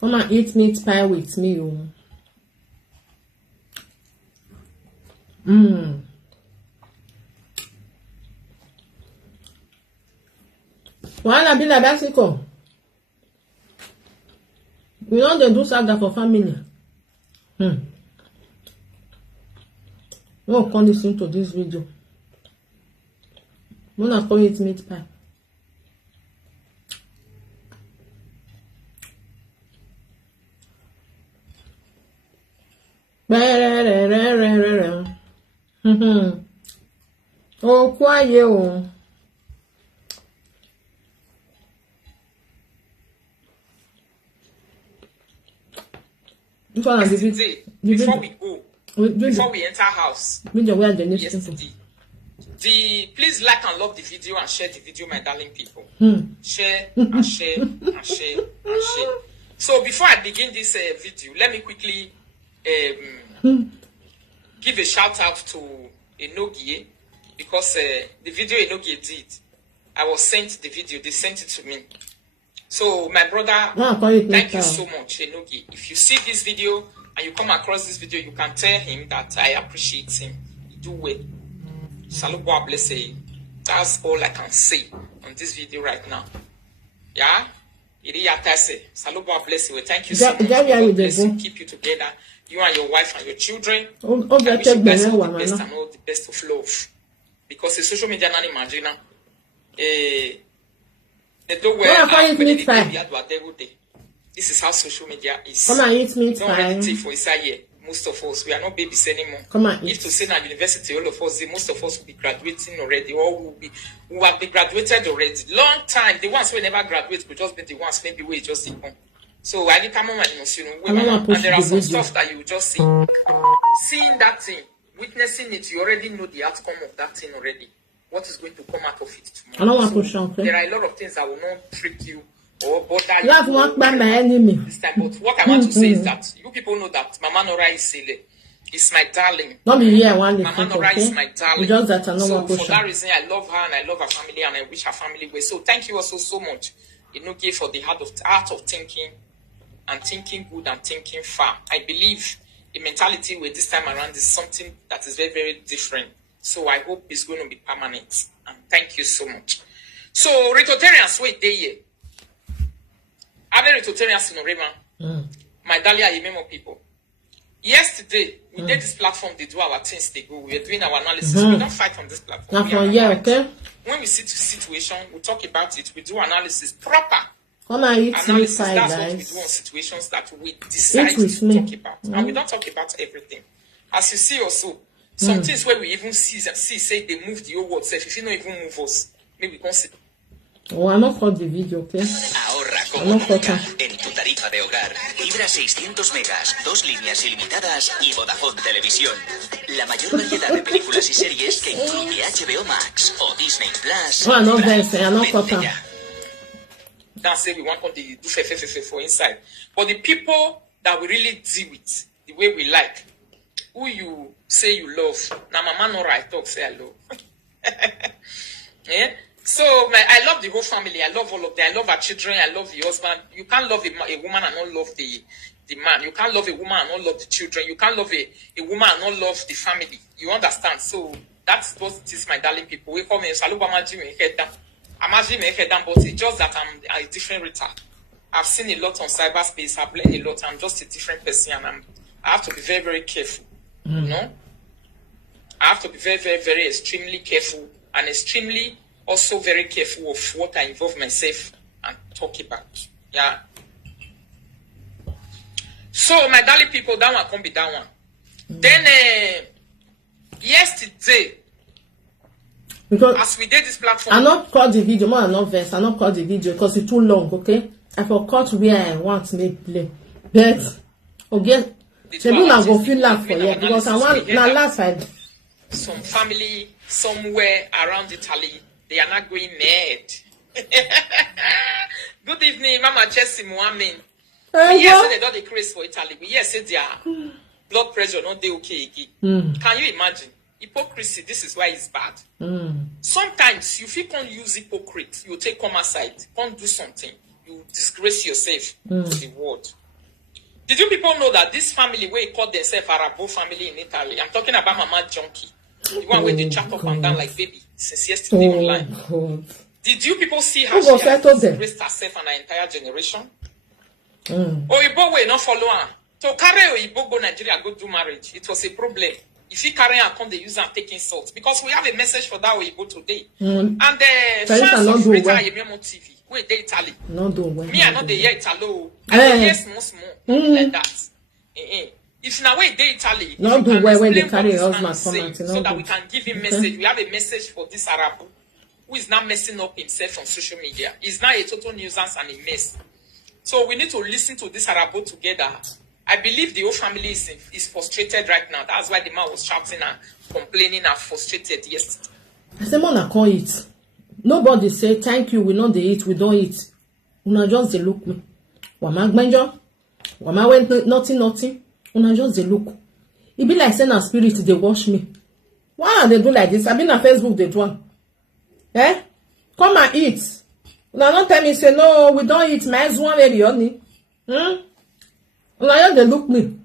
Come and eat meat pie with me, oh. Wahala be like bicycle. We know they do Saga for family. Oh, come listen to this video. I'm gonna call it meat pie. Oh, quiet, oh. Before we enter house, yesterday, please like and love the video and share the video, my darling people. Share and share and share and share. So before I begin this video, let me quickly give a shout out to Enogie, because the video Enogie did, I was sent the video, they sent it to me. So my brother, thank you so much, Enogie. If you see this video and you come across this video, you can tell him that I appreciate him. You do well. Salut, God bless you. That's all I can say on this video right now. Yeah? Salut, God bless you. Thank you so much. God bless you. Keep you together. You and your wife and your children. I wish you guys all the best and all the best of love. Because the social media not imagine. This is how social media is. Come and eat meat pie. For Isaiah, most of us, we are not babies anymore. Come and eat. If to say at university, all of us, most of us will be graduating already, or who have been graduated already. Long time. The ones who never graduate will just be the ones maybe we just depend. So I think come on, and there are some stuff that you just see. Seeing that thing, witnessing it, you already know the outcome of that thing already. What is going to come out of it tomorrow? I don't want to push on. There are a lot of things that will not trick you or bother you. You have walked by my enemy this time. But what I want to say is that you people know that Mama Nora is my darling. Not be here one day. Mama Nora is my darling. Just that I so for that reason, I love her and I love her family and I wish her family well. So thank you also so much, Enogie, for the art of thinking and thinking good and thinking far. I believe the mentality with this time around is something that is very, very different. So I hope it's going to be permanent. And thank you so much. So Ritotarians, wait there. Here. Are there Ritotarians in Orema? My Dalia Imemo people. Yesterday, we did this platform, they do our things, they go. We are doing our analysis. We don't fight on this platform. Okay. When we see the situation, we talk about it, we do analysis proper. Come and eat analysis, pie, that's guys. what we do on situations that we decide to talk about. And we don't talk about everything. As you see also, some things where we even see say they move the whole world. So if you don't even move us, maybe we consider. Oh, I'm not for the video, okay? Ahorra como nunca en tu tarifa de hogar. Fibra 600 megas, 2 líneas ilimitadas y Vodafone Televisión. La mayor variedad de películas y series que incluye HBO Max o Disney Plus. Oh, no, no, that's it. We want on the do for inside. But the people that we really deal with, the way we like, who you say you love. Now, Mama Nora, I talk, say I love. Yeah? So, I love the whole family. I love all of them. I love our children. I love the husband. You can't love a woman and not love the man. You can't love a woman and not love the children. You can't love a woman and not love the family. You understand? So, that's what it is, my darling people. We call me Salubama Jimmy Hedan. I'm actually Hedan, but it's just that I'm a different retard. I've seen a lot on cyberspace. I've learned a lot. I'm just a different person, and I have to be very, very careful. You know? I have to be very, very, very extremely careful and extremely also very careful of what I involve myself and talk about. Yeah. So, my darling people, that one can't be that one. Then, yesterday, because as we did this platform, I not cut the video, more not verse. I not cut the video because it's too long, okay? I forgot where I want to make play. But, okay, so you not go feel laugh for you because I want now last side. Some family somewhere around Italy, they are not going mad. Good evening, Mama Jessie Mohammed. Yes, they don't decrease for Italy. We yes, say their blood pressure not they okay again. Can you imagine? Hypocrisy, this is why it's bad. Sometimes you can't use hypocrite, you take come aside, can't do something, you disgrace yourself to the world. Did you people know that this family where they call themselves Arabo family in Italy? I'm talking about Mama Junkie. The one where they chat up and down like baby since yesterday online. God. Did you people see how Who she was has settled them? disgraced herself and her entire generation? Oyibo will not follow her. To carry Oyibo go Nigeria, go do marriage, it was a problem. If he carry her, come the user and take insult. Because we have a message for that Oyibo today. And the fans of Rita Yememo TV, where they Italy. Not do well. Me, I know they hear Italo. I know yes, more, like that. If now way they Italy, not do well when they carry a husband so that we can give him message. We have a message for this Arabu who is now messing up himself on social media. He's now a total nuisance and a mess. So we need to listen to this Arabu together. I believe the whole family is frustrated right now. That's why the man was shouting and complaining and frustrated yesterday. I say, Mona can't eat. Nobody say thank you. We know they eat. We don't eat. Una just they look me. Wama gbenjo. Wama went nothing. Una just they look. It be like saying a spirit they wash me. Why are they do like this? I been on Facebook they do. Eh? Come and eat. Una don't tell me say no. We don't eat. My one very only. Una just they look me.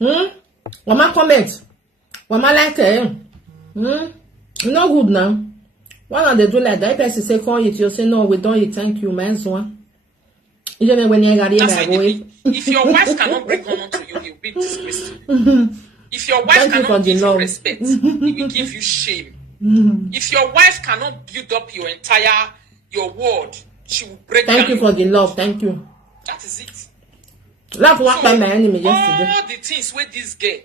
Wama comment. Wama like no good now. Why are they do like that? If person say can't eat, you say no, we don't eat. Thank you, man's one. Even when you got if your wife cannot bring honor to you, he will be disgraced. If your wife cannot give you respect, he will give you shame. If your wife cannot build up your word, she will break down. Thank you for the love. Thank you. That is it. Love what by my enemy yesterday. All the things where this girl,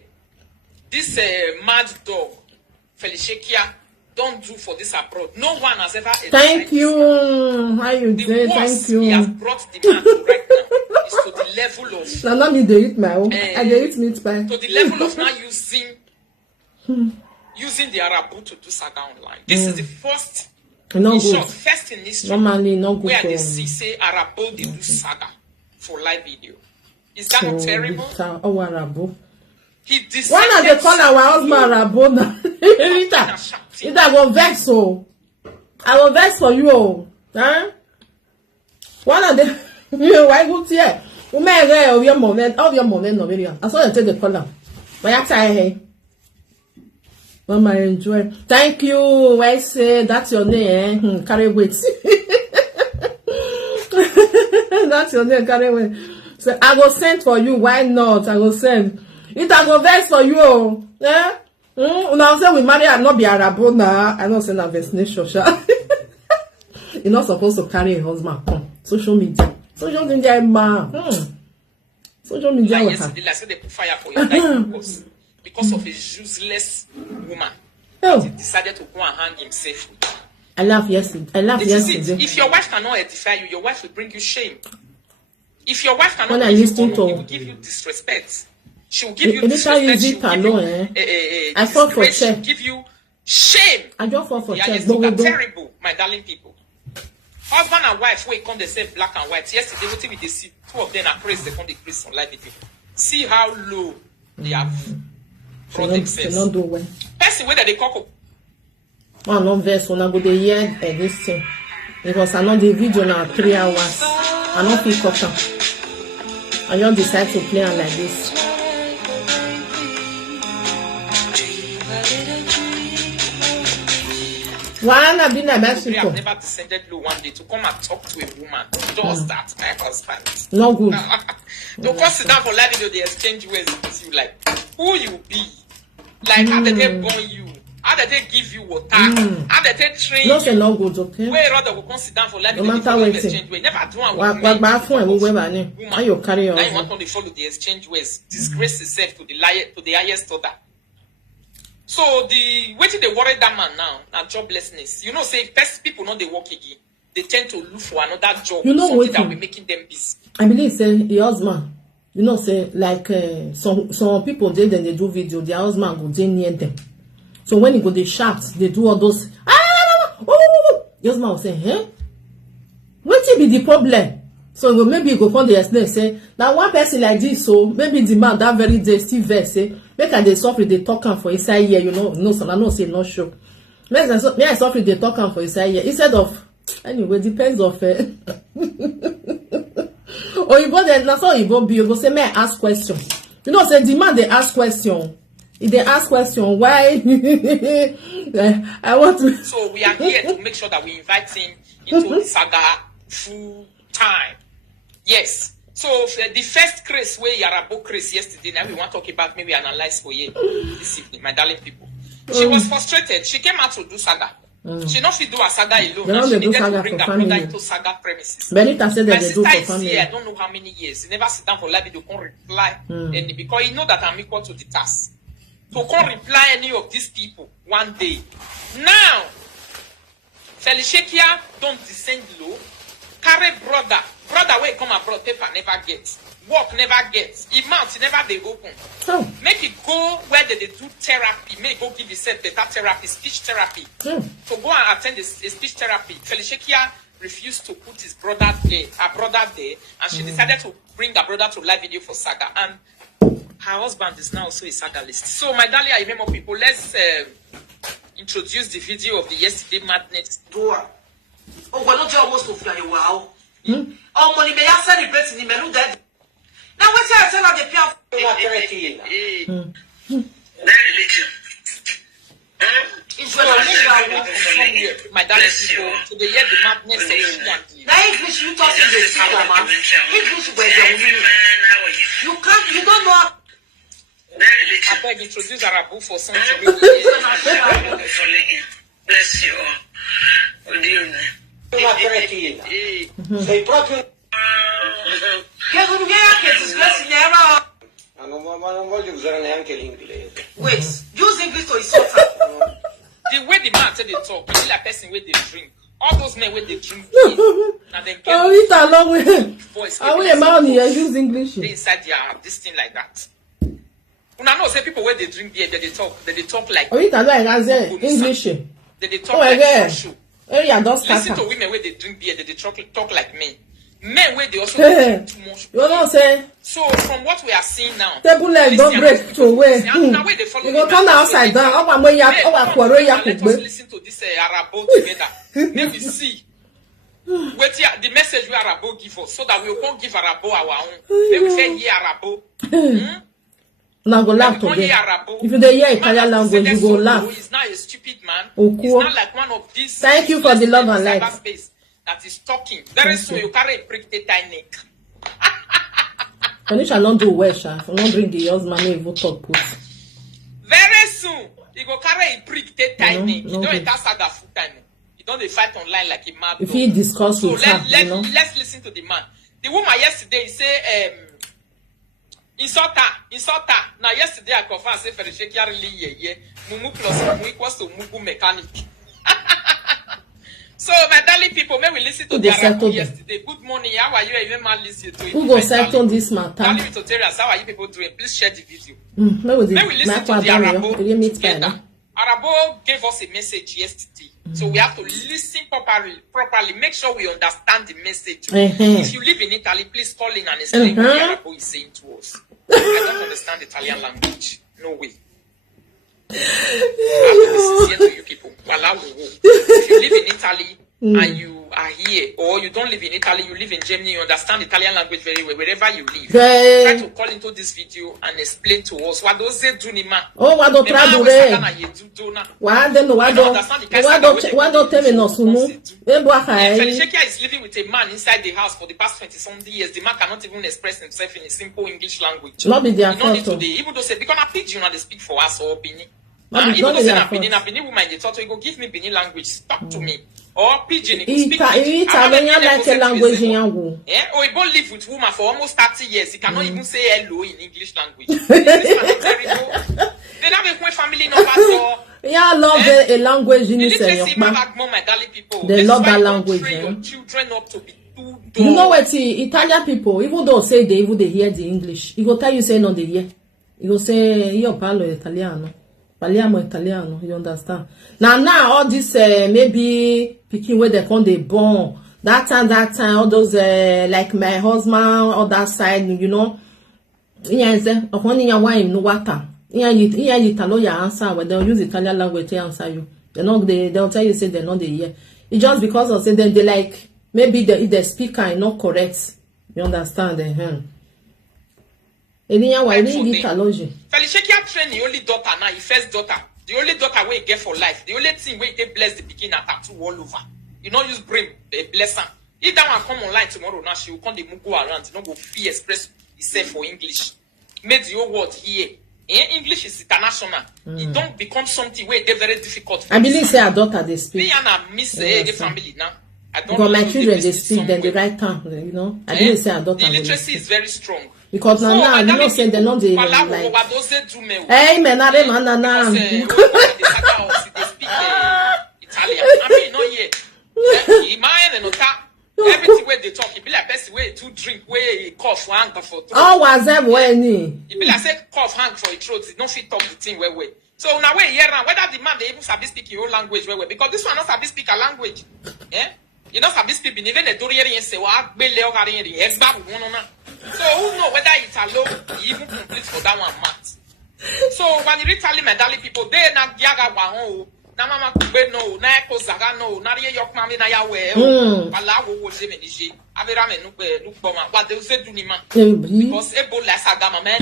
this mad dog, Felicia, don't do for this abroad. No one has ever. Thank you. How you doing? Thank you. He has brought the man to right now is to the level of. Now let me do it my own. I eat meat pie. To the level of now using the Arabu to do Saga online. This is the first. No good. Short, first in history. Normally no good. Where they say Arabu they do Saga for live video. Is that not terrible? Oh, Arabu. Why not they call our husband Arabu now? Rita, I will vex so. I will vex for you. Huh? Why not they? Why go here? You may get of your moment, no video. I saw you take the color. But I try. Mama enjoy. Thank you. I say that's your name. Carry weight. That's your name. Carry weight. So I go send for you. Why not? I go send. It I go vex for you. Yeah. Now say we marry and not be Arabu now. I know say na vaccination. You're not supposed to carry a husband. Come. Social media. Social media, man. Social media. Like yesterday, I said they put fire for your life because of a useless woman. Oh. He decided to go and hang himself. I laugh yesterday. If your wife cannot edify you, your wife will bring you shame. If your wife cannot give you honor, he will give you disrespect. She will give you disrespect. She will give you I fought for she will give you shame. I just fought for check. Terrible, my darling people. Husband and wife, where come they say black and white. Yesterday, what we they see two of them are crazy. They come they crazy on live video. See how low they have brought themselves. Not do well. Person where they call. One non verse when I go the year this thing because I know the video now 3 hours. I not pick up. I just decide to play on like this. I've never descended low one day to come and talk to a woman. Does that, my husband? No good. Don't come sit down for live video, they exchange words with you like who you be. Like how did they born you? How did they give you water? How did they train you? No good, okay? Where rather will come sit down for live video, exchange words. Never do one with woman. How you carry on? Now you want to follow the exchange words. Disgrace yourself to the highest order. So the waiting they worry that man now joblessness. You know, say first people know they work again. They tend to look for another job. You know something what? That will making them busy. I believe say the husband. You know, say like some people then they do video. Their husband go dey near them. So when he go they shout, they do all those. The husband will say, "Hey, what be the problem?" So maybe you go find the explain say now one person like this. So maybe the man that very day still vex say. Make I dey suffer they talk am for inside here, you know. No, son, I know say not sure. May I suffer they talk am for inside here instead of anyway. Depends of Or you go there, that's all you go be. You go say, may I ask question? You know, say the man they ask question. If they ask question, why? I want to. So we are here to make sure that we invite him into the saga full time. Yes. So the first craze where Yarabo craze yesterday, now we want to talk about, maybe analyze for you this evening, my darling people. She was frustrated. She came out to do saga. She not fit do a saga alone. Now she needed to bring her brother into saga premises. Benita said my that they do sister for is family. here, I don't know how many years. He never sit down for live video, can't reply any, because he know that I'm equal to the task. So can't reply any of these people one day. Now, Felishekia don't descend low. Carry brother where come abroad, paper never gets. Work never gets. If mouth never they open. Oh. Make it go where they do therapy. Make go give yourself better therapy, speech therapy. So go and attend a speech therapy. Felishekia refused to put his brother there, her brother there, and she decided to bring her brother to live video for Saga. And her husband is now also a Saga list. So my darling, I remember people, let's introduce the video of the yesterday madness. Oh, why don't you almost fly wow? Oh, money may I celebrate in the menu that. Now, what's your son of the piano? Very little. It's when I My darling people, to the year the madness of Shianti. now English you talk in the school, man. English where you can't, you don't know. Very little. I beg introduce Arabu for something. Bless you all. Good evening. Sei proprio. Che non viene che disgrazi nero. Ma non voglio usare neanche l'inglese. Wait, use English to insult her. The way the man said they talk, he like person where they drink. All those men where they drink, and then Oh, it's a long way. voice. How we man here use English? They inside their this thing like that. Una know say people where they drink beer, they talk like. Oh, it's a long way. English. They talk Oh, like again. social. Oh, yeah, don't Listen start. to women where they drink beer, they talk like men. Men where they also Hey, drink too much. you don't say So from what we are seeing now, table leg don't break to away. Now where they follow You go the turn message, outside so down. they- Oh, my ya, Hey, oh, come quarrel on, ya let us kugbe. listen to this Arabo together. Let me see. Wait here, the message we Arabo give us, so that we won't give Arabo our own. Let me say here Arabo. Now go laugh We can't hear today. Arabo. If you dey hear Man Italian has language, said you go so, laugh. He's not a stupid man. Okuo. He's not like one of these. Thank you for the love and light. Cyberspace that is talking. Very soon you carry a prick the tiny neck. Tanisha not do well, sha. For not bring the husband, no even talk put. Very soon you go carry a prick the tiny neck. No, You don't okay. enter Saga full time. You don't dey fight online like a mad If dog. he discuss So with her, you know. let's listen to the man. The woman yesterday say insult her. Now yesterday I confirm say Ferishekia really yeah. Mumu plus Mumu equals to Mugu mechanic. So my darling people, may we listen to Who the go settle Arabu them? yesterday. Good morning. How are you? Even man listen to it. Who go settle this matter? Darling Tutorials, how are you people doing? Please share the video. May we May we listen to the Arabo Arabo together. Arabo gave us a message yesterday. So we have to listen properly. Make sure we understand the message. If you live in Italy, please call in and explain what the Arabo is saying to us. I don't understand Italian language. No way. I have to be sincere to you people. Wahala. If you live in Italy and you are here, or you don't live in Italy, you live in Germany, you understand Italian language very well, wherever you live. Try to call into this video and explain to us what those say do nima. Oh, why don't try to why don't tell me no sunu? Felishekia is living with a man inside the house for the past 20-something years. The man cannot even express himself in a simple English language. Not be their You don't need fault. to even though say because I pidgin they speak for us or Benin. Not be Even though say their na fault. Benin woman they talk to you go give me Benin language, talk to me. Or pidgin, you speak pidgin. Italian like a language in Yangu. Yeah, or you live with woman for almost 30 years. He cannot even say hello in English language. This man is terrible. They don't have a family number, so Yeah, I love a language in you this. need to see back more, my darling people. They This love is why that you don't language, train eh? your children up to be too You dumb. know what? Italian people, even though say they hear the English, he go tell you say no they hear. He go say io parlo italiano, parliamo italiano. You understand? Now all this maybe picking where they come they born that time all those like my husband on that side, you know. Yeah, say upon your wine no water. Yeah, you tell your answer when they'll use Italian language to answer you. They'll tell you say they're not the hear. It's just because of say they like maybe the speaker is not correct. You understand? Eliya, why didn't you challenge? Felicia train the only daughter now, his first daughter. The only daughter we get for life. The only thing we get bless the beginning and tattoo all over. You know, use brain, bless her. If that one come online tomorrow, now she will come the go around. You know, go free express itself for English. Make the whole world here. English is international. It don't become something where they're very difficult. I believe say her daughter they speak. Me and I miss the family now. I don't because know my children they speak speak, then the right time, you know. I believe say her daughter. The literacy is very strong. Because So, now you know say they not the Wala like. wo wa those do me. Hey man, na dem na. Because, the Saga house, they speak Italian. I mean, no yeah. Imagine no ta. Everything where they talk, it be like person where to drink, where he cough, hang for throat. Oh, was that when? It be like say cough, hang for your throat. It don't fit talk the thing where. So now where here and whether the man they even sabi speak your own language where because this one not sabi speak a language. Yeah, you know sabi speak even the Dorian say what be leo carrying the exam one na. So who know whether it's alone, he even complete for that one math. So when you read Tally medali people, they na giaga wa na mama kube no, na eko zaga no, na riye yok mami na yawe wala wo je menije. Abira me nukbo ma, what they say do ni ma. Because Ebola Saga ma men,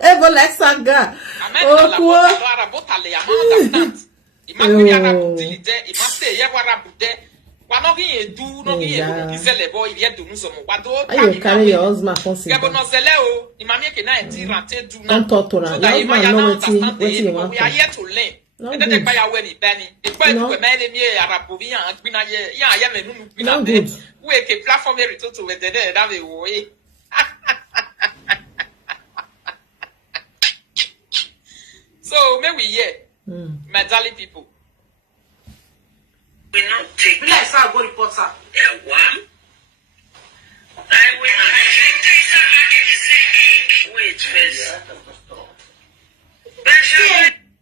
Ebola Saga. Oh, Arabo tale ya ma understand. Imagine Arabo dilide, imase ye warabu de. Wanogi edu, nogi edu, kizele boy, ye do nuzo mo. Wado, you carry your husband consider. Gabo no zele o, imami ke na eti rante do na. Don't talk to her. Your husband know what you want. We are here to learn. And then they buy a wedding, Benny. The boy who made me a Arabian, and Queen, yeah, I am a new Queen. We a platform here to with the dead, that way. So, maybe, yeah, Madali people. We not take Be like Saga go report her. one. I will not wait first.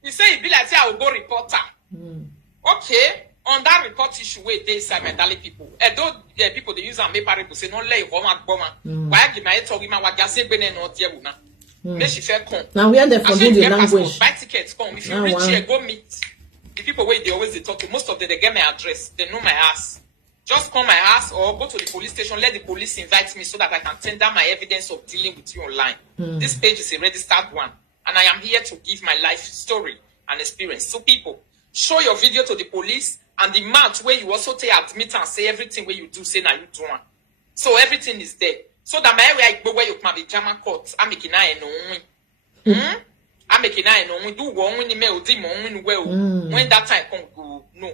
You say it be like say I will go reporter. Okay, on that report issue where they say Madali people. Although the people they use and make people say no lay home at Boma. Why give my talk him what just say bene no tie una. Make she fair come. Now we are there for the language. Buy tickets come. If you reach here, go meet. The people where they always they talk to, most of them they get my address, they know my house. Just call my house or go to the police station, let the police invite me so that I can tender my evidence of dealing with you online. This page is a registered one, and I am here to give my life story and experience. So people, show your video to the police and the month where you also take admit and say everything where you do, say now you do one. So everything is there. So that my way I go where you can be German court, I'm making I know. I'm making I know we do one when the mail demon well when that time come go no.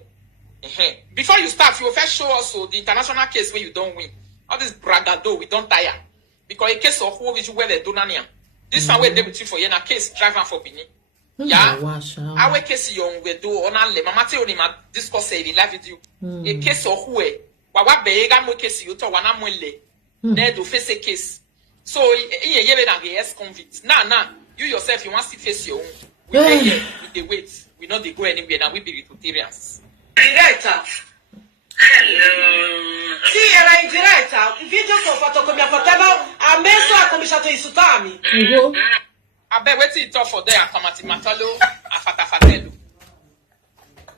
Before you start, you will first show also the international case where you don't win. All this bragado we don't tire. Because a case of who is where they do naniam. This one where they with you for a case driver for Bini. Yeah. Our case young we do on alle mama tell him discuss a live video. A case of who what bega mo case you to wana mwele. There do face a case. So in a ex convict. Nah. You yourself, you want to face your own. We are here with the weight. We know they go anywhere and we be Rotarians. Director. Hello. See, era in director. Video for photocopy whatever. I may so I come to Isutami. I bet wait till talk for there. Come at Matalo, Afatafatelo.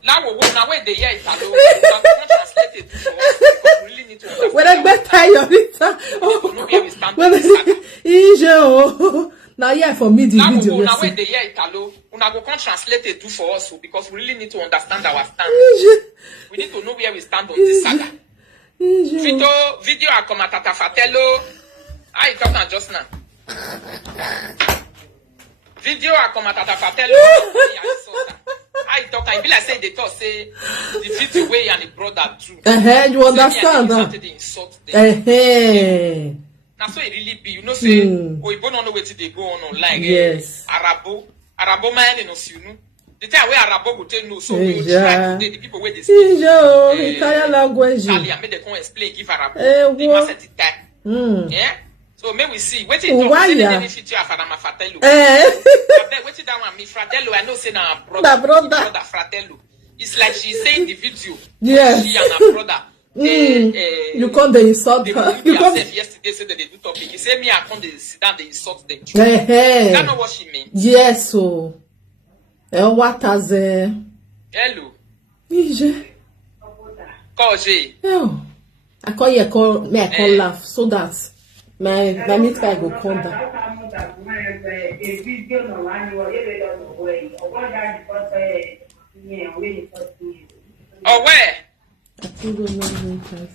Now we will now wait the year Italo. Translated for us. Really need to. When I get tired, it's now, yeah, for me, the now video. Now wait the year Italo. Una go translate it for us because we really need to understand our stand. We need to know where we stand on this saga. Video come at Fatelo. I talk just now. Video come at Fatelo. I talk. I be like say they talk say the video way and the brother too. You understand? Now so it really be, you know, say, oh, you don't know where they go on like yes. Arabo man, you know, the time where Arabo go tell no, so we will try today, the people where they speak Italian language. Italian, make they come explain, give Arabo, they must set it time. Yeah? So may we see, wait till talk, say any feature of Adama Fratello. I bet wait till that one, me Fratello, I know say now brother Fratello. It's like she's saying the video. Yes. She and her brother. You can't insult her. You can't yesterday said that they do topic. He said me I can't sit down they insult them. Is that not what she meant? Yes, so what has hello. Nije. Koje. Oh. I call you I call laugh so that my meat pie go come down. Oh, where? I still don't know who can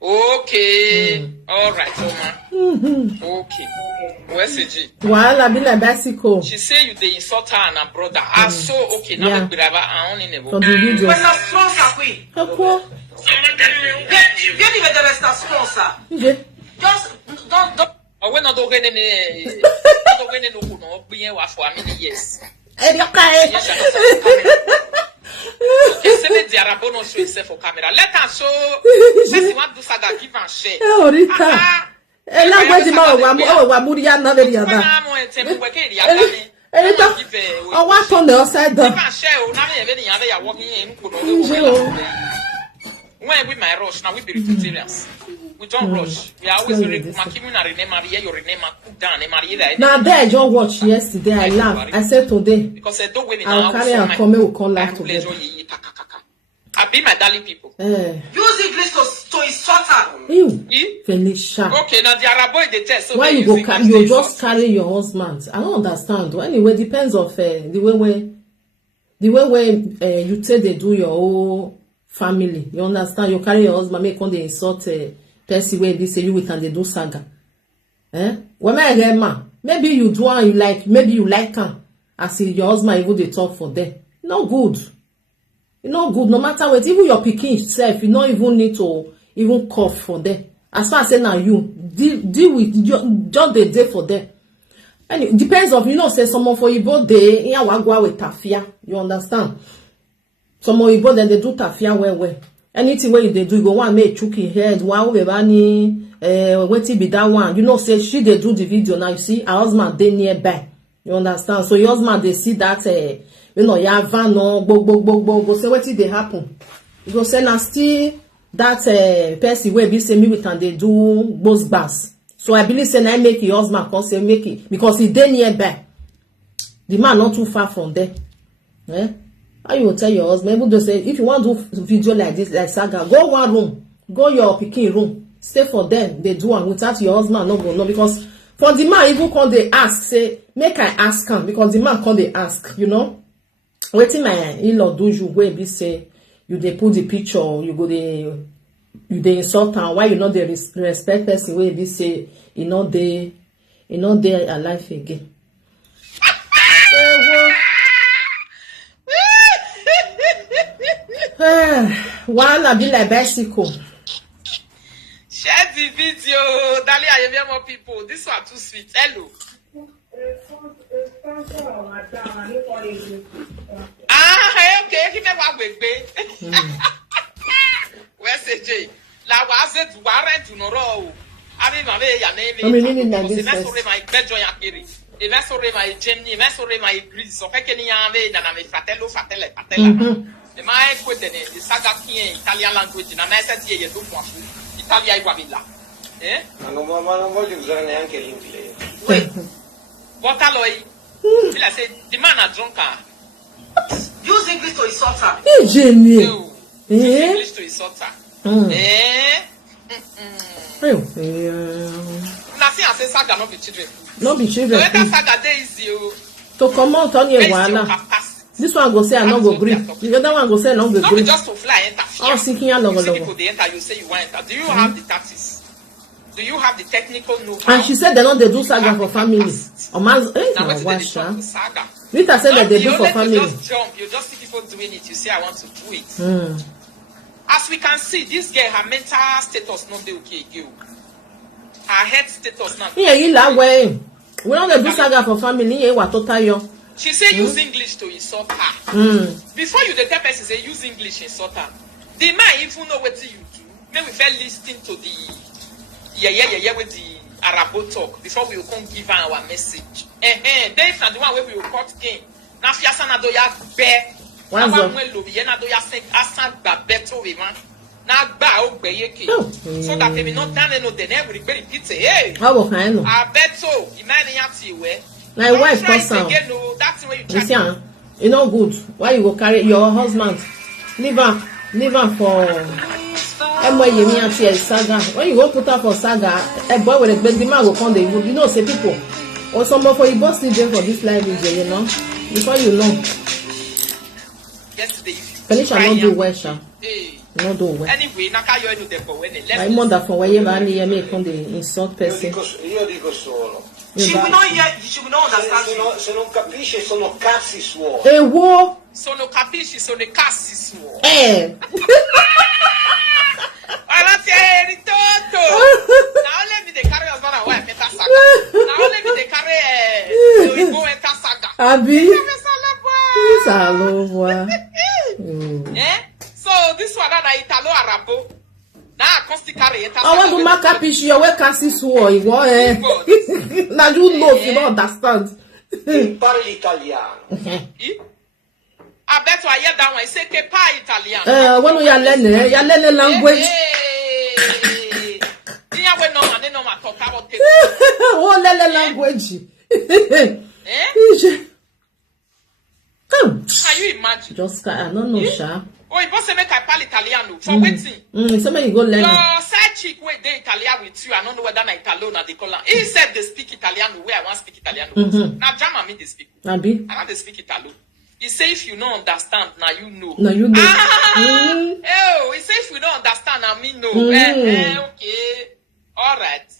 Okay. All right, Oma. Okay. Where's it? Wahala be like bicycle. She say you they insult her and her brother. Ah, so okay. Now Yeah. we grab her on in the From the video. Questa stronza qui. Какво? Vieni a vedere sta stronza. Ije. Just don't. Oh, we're not doing any. Not doing any no. Being what for many years. Erikae. Yes, I okay, say let the Arabo not show himself for camera. Let her show. Say she want to Saga give and share. Orita. Ela gwedi ma wa muri ya na very When ada. I'm on temple work area, Gani. Erita. O wa turn the upside down. Give and share. Oh, now me even the other you walking in. When we my rush, now we be vegetarians. We don't rush. We are always very making na rename Maria, your rename cook down, Maria. Now there I just watched yesterday. I laughed. I said today Because I don't women I'll carry and come we will come laugh together. I be my darling people. Use English to insult her. You, Eh? Felicia. Okay, now the Arabo they test. So Why they you go use English you to just insult. carry your husband? I don't understand. Anyway, depends of the way you say they do your whole family. You understand? You carry your husband, make when they insult person where they say you with and they do saga. When I hear man, maybe you do and you like, maybe you like him. As if your husband even they talk for them. No good. You know good. No matter what, even your pikin itself, you don't even need to even cough for them. As far as say now you deal with just the day for them. And it depends of say someone for Igbo day in wagwa with tafia. You understand? Some Igbo then they do tafia well. Anything where they do, you go one make chuki head, one we bani wait be that one. Say she they do the video now. You see her husband they nearby. You understand? So your husband they see that ya van no go say what they happen. You go say na still that person where be say me with and they do both bars. So I believe say I make your husband come say make it because he dey nearby. The man not too far from there. How you tell your husband? Even though say if you want to do video like this, like Saga, go one room, go your pikin room, stay for them. They do one without your husband not go no because for the man even come they ask say make I ask him because the man come they ask wetin my in-law do you wey be say you dey put the picture you go dey insult am why you no dey respect person wey be say e no dey alive again. Wahala be like bicycle. Share the video, Dali Ayemi people. This one too sweet. Hello. Okay. Give me one baby. Where's AJ? La was it warrant to no row. I mean, my name is e va sorre mai Jenny, va sorre mai Gris, so che ni ave na me fratello patella. E mai quelle di Saga qui Italian language na me senti e do qua. Italia e Guavilla. Ma non voglio usare neanche l'inglese. What alloy? Bila say the man a drunker. Use English to insult her. Jenny. English to insult her. Na see I say Saga no be children. No be children. So Saga dey easy o. To comot on your wahala. This one go say I no go gree. The other one go say I no go No gree. be just to fly enter. Oh, seeking a logo. People they enter, you say you want enter. Do you have the tactics? Do you have the technical know-how? And she said they don't they do saga for family. Oh man, Now what watch is the Saga? Rita said that they do for family. You just jump. You just see people doing it. You say I want to do it. As we can see, this girl, her mental status not okay again. Her head status not. Yeah, you la way. We don't do saga for family. Yeah, what total yo. She say use English to insult her. Before you the tell person say use English insult her. The man even know what you do. Then we fell listening to the with the Arabo talk before we will come give her our message. Then na the one where we will cut game. Na fiasa na do ya be. Na wa mwe lo ye na do ya sing asan gba beto we man. Na gba o gbe yeke. So that they may not down no then every repeat say, hey. How can I know? I bet so. Imani yati we. My wife pass out. No, that's the way you try. Listen, you know good. Why you go carry your husband? Leave her for Saga. When you go put her for Saga, a boy with a baby man will come there. You know, say people. Or someone for you boss there for this live video, you know. Before you know. Yesterday, Felicia not do well, sha. Not do well. Anyway, naka yo enu defo when I wonder for why you make come the insult person. Io dico solo. She will not understand. Se non capisce sono cazzi suoi. E wo? Sono capisci, sono cazzi suoi. Allora ti è ritotto. Now let me the carry husband and wife enter Saga. Now let me the carry you go enter Saga. Abi. Salova. So this one na Italo Arabo. Na consti carry enter Saga. I want to make capisci your way kasi suoi. Wo Now you know if you don't understand. Parli italiano. I bet you hear that one. Say che pa italiano. When you learn language. We no ma talk about it. Oh, learn language. Can you imagine? Just I don't know, sha. Oh, you say make I parle Italiano for waiting. Somebody go learn. Your side chick wait they Italian with you. I don't know whether na Italo na they call her. He said they speak Italiano where I want speak Italiano. Now Jama me they speak. Abi. I want they speak Italo. He say if you don't understand, now you know. Now you know. Oh, he say if we don't understand, now me know. Okay. All right.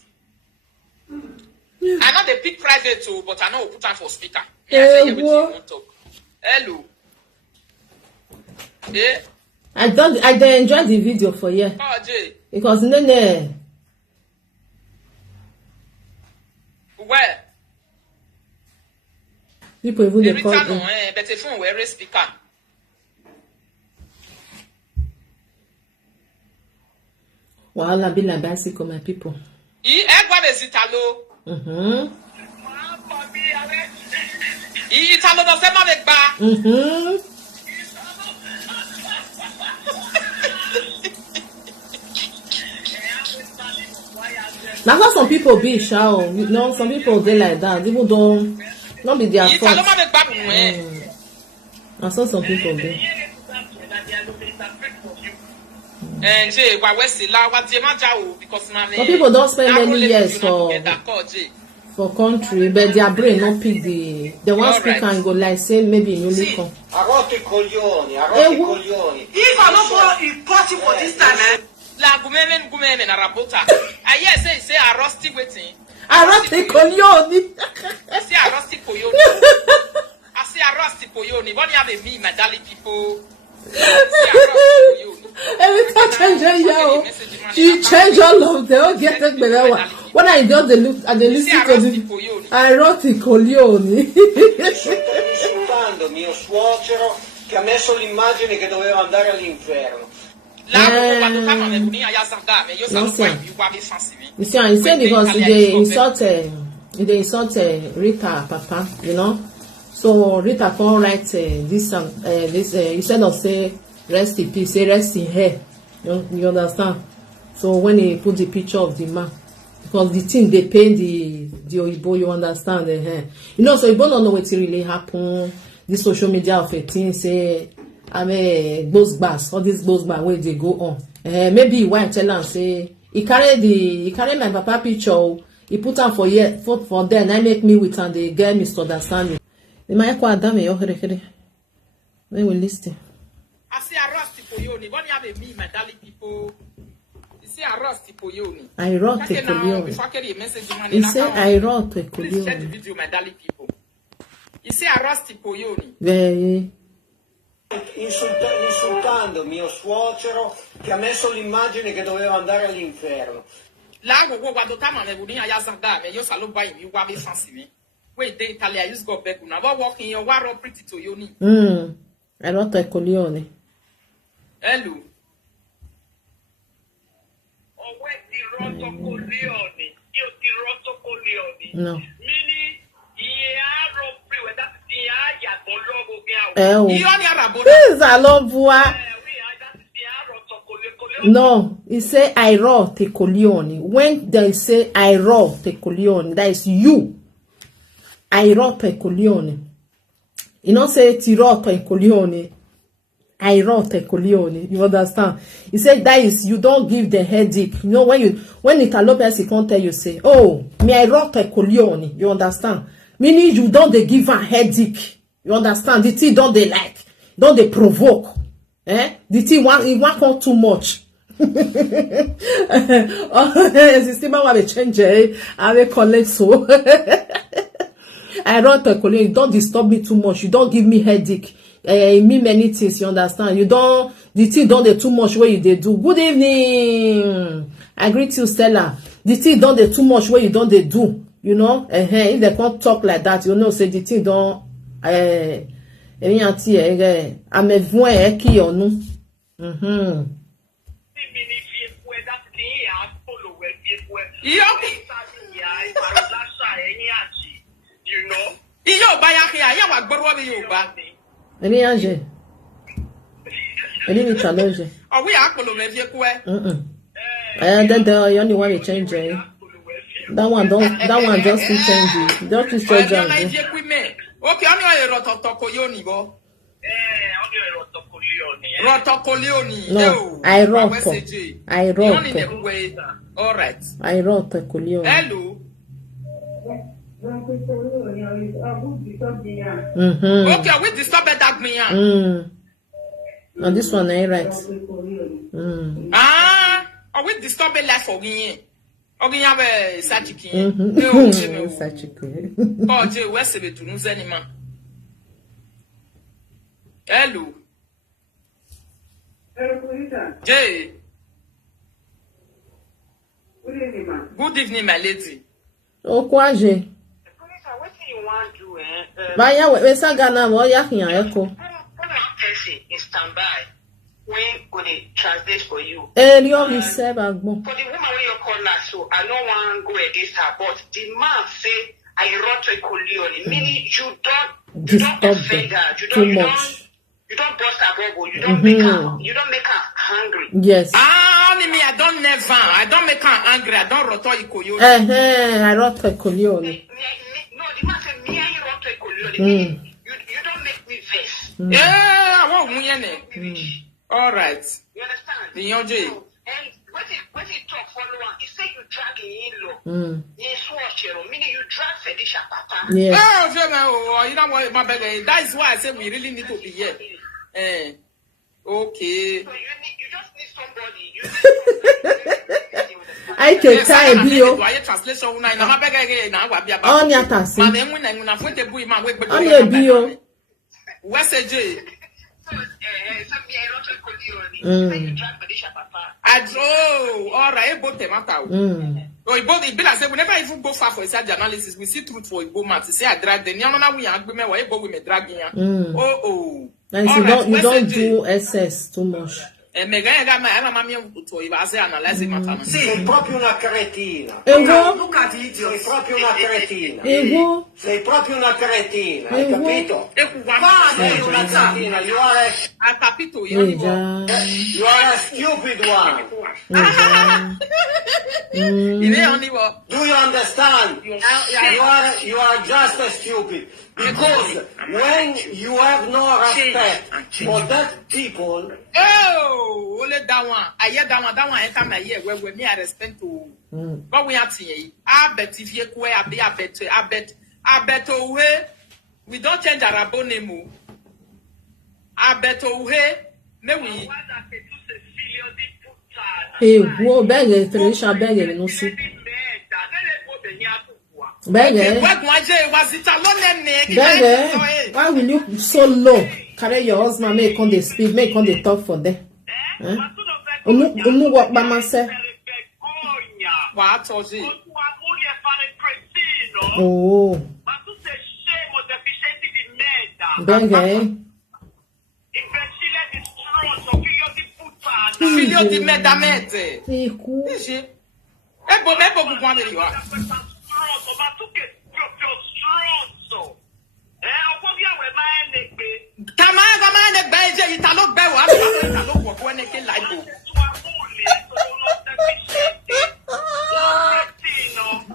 I know they pick private too, but I know we'll put time for speaker. Yeah, I say everything you want to talk. Hello. Yeah. I enjoy the video for you. Oh, Jay. Because Nene. Where? People even The they call return them. but the phone where speaker. Wahala be like bicycle, my people. What is Italo? Italo does not make bar. That's how some people be, shall you know? Some people they like that. People don't not be their fault. Italo make bar. That's how some people be. Jay, because Some people don't spend many years for country, but their brain not pick the one speaker and go like say maybe in only come. Ha rotto i coglioni, ha rotto i coglioni. If I don't go in party for this time, La gumeme na rabota. I hear say a rusty waiting. I rusty coglioni. I see a rusty coglioni. I see a rusty coglioni. What do you have me, my darling people? Every time change your she change all of them. Get it better. When I do the look at the listen to the I wrote the coglioni. Insultando mio suocero che ha messo l'immagine che doveva andare all'inferno. You see, I say because they insult Rita Papa, you know. So Rita can write this instead of say rest in peace, say rest in her. You understand? So when he put the picture of the man, because the thing they pay the Oyibo, you understand? You know, so Oyibo don't know what really happen. This social media of a thing say, I mean, gbas, all these gbas where they go on. Maybe why tell am say he carry my papa picture, he put am for there, and I make me with and they get misunderstanding. The man kwa Adam yo here. When we listen. I see a rusty poyoni. What do you have me, my darling people? You see a rusty poyoni. I wrote a coglione. You say I wrote a coglione. Check the video, my darling people. You see a rusty poyoni. Very. Insultando mio suocero che ha messo l'immagine che doveva andare all'inferno. Là, quando tama me bunia ya zanga me yo salo buy mi wa be fancy me. Wait, they Italia use go back now. What walking your war pretty to yoni. I wrote a coglione. Hello. Oh, wait, ti rotto coglioni. Io ti rotto coglioni. No. Mini, iaro priwe, that ya bologo gao. Io ni arabo. This is a love boy. We are that iaro to coglioni. No, he say I raw te coglioni. When they say I raw te coglioni, that is you. I raw te coglioni. You don't say ti raw te coglioni. I raw te coglioni. You understand? He said that is you don't give the headache. You know when Italo person can't tell you say, oh, me I raw te coglioni. You understand? Meaning you don't they give a headache. You understand? The thing don't they like. Don't they provoke. The thing it want too much. System I will change. I will collect so. I don't talk. You don't disturb me too much. You don't give me headache. Me many things. You understand? You don't. The thing don't they too much. Where you they do. Good evening. I greet you, Stella. The thing don't they too much. Where you don't they do. You know. If they can't talk like that, you know. Say the thing don't. I'm a voix qui on nous. Any age. Any challenge. Oh, we are going to Then the only one you change. That one just keep changing. Don't keep changing. Okay, I'm going to rotokolioni go. Rotokolioni. No, I rock. All right. I rock kolioni. Hello. Okay, we disturb that me. And this one ain't right. We disturb life for me. Okay, have a Sajiki. Sajiki. Oh, Jay, where's the to lose any man? Hello. Jay. Good evening, my lady. Oh, Kwaje. What do you want to do? Baya, we Saga na mo yakin echo. Person in standby. When go they translate for you? You say agbon. For the woman when you call now, so I don't want to go against her, but the man say I wrote a colioni, meaning you don't offend her, you don't bust her bubble, you don't make her hungry. Yes. Me, I don't make her angry. I don't roto ikoyo. I wrote a colioni. No, the man said me I wrote a colioni. You don't make me vex. Yeah, I want all right. You understand? The young J. And what he talk follow on, he say you drag in law. Meaning you drag Felicia Papa. Yes. Oh, you know what, my baby. That is why I say we really need to be here. Okay. So you just need somebody. I take time, Bio. Translation. On your task. On your Bio. What's a J? All right, both them out. Both it be like say we never even go far for research analysis. We see truth for Igbo man to say I drag the now we are agreement where Igbo women dragging. And you don't do excess too much. Sei proprio una cretina. Sei proprio una cretina. Sei proprio una cretina, hai capito? Sei una cretina. You are a stupid one. Do you understand? You are just a stupid. Because when you have no respect for that people. Oh, only that one. I hear that one. Enter my ear where me I respect to. But we are seeing. I bet if you go, I bet away. We don't change our name. I bet away. Maybe. Hey, whoa, beggar, Felicia, beggar, no see. Beggar, why will you so low? Carry your husband, make on the speed, make on the talk for them. What Mama said? What was it? Oh, beggar. Figlio di medamete. Fico. Ecco, quando io.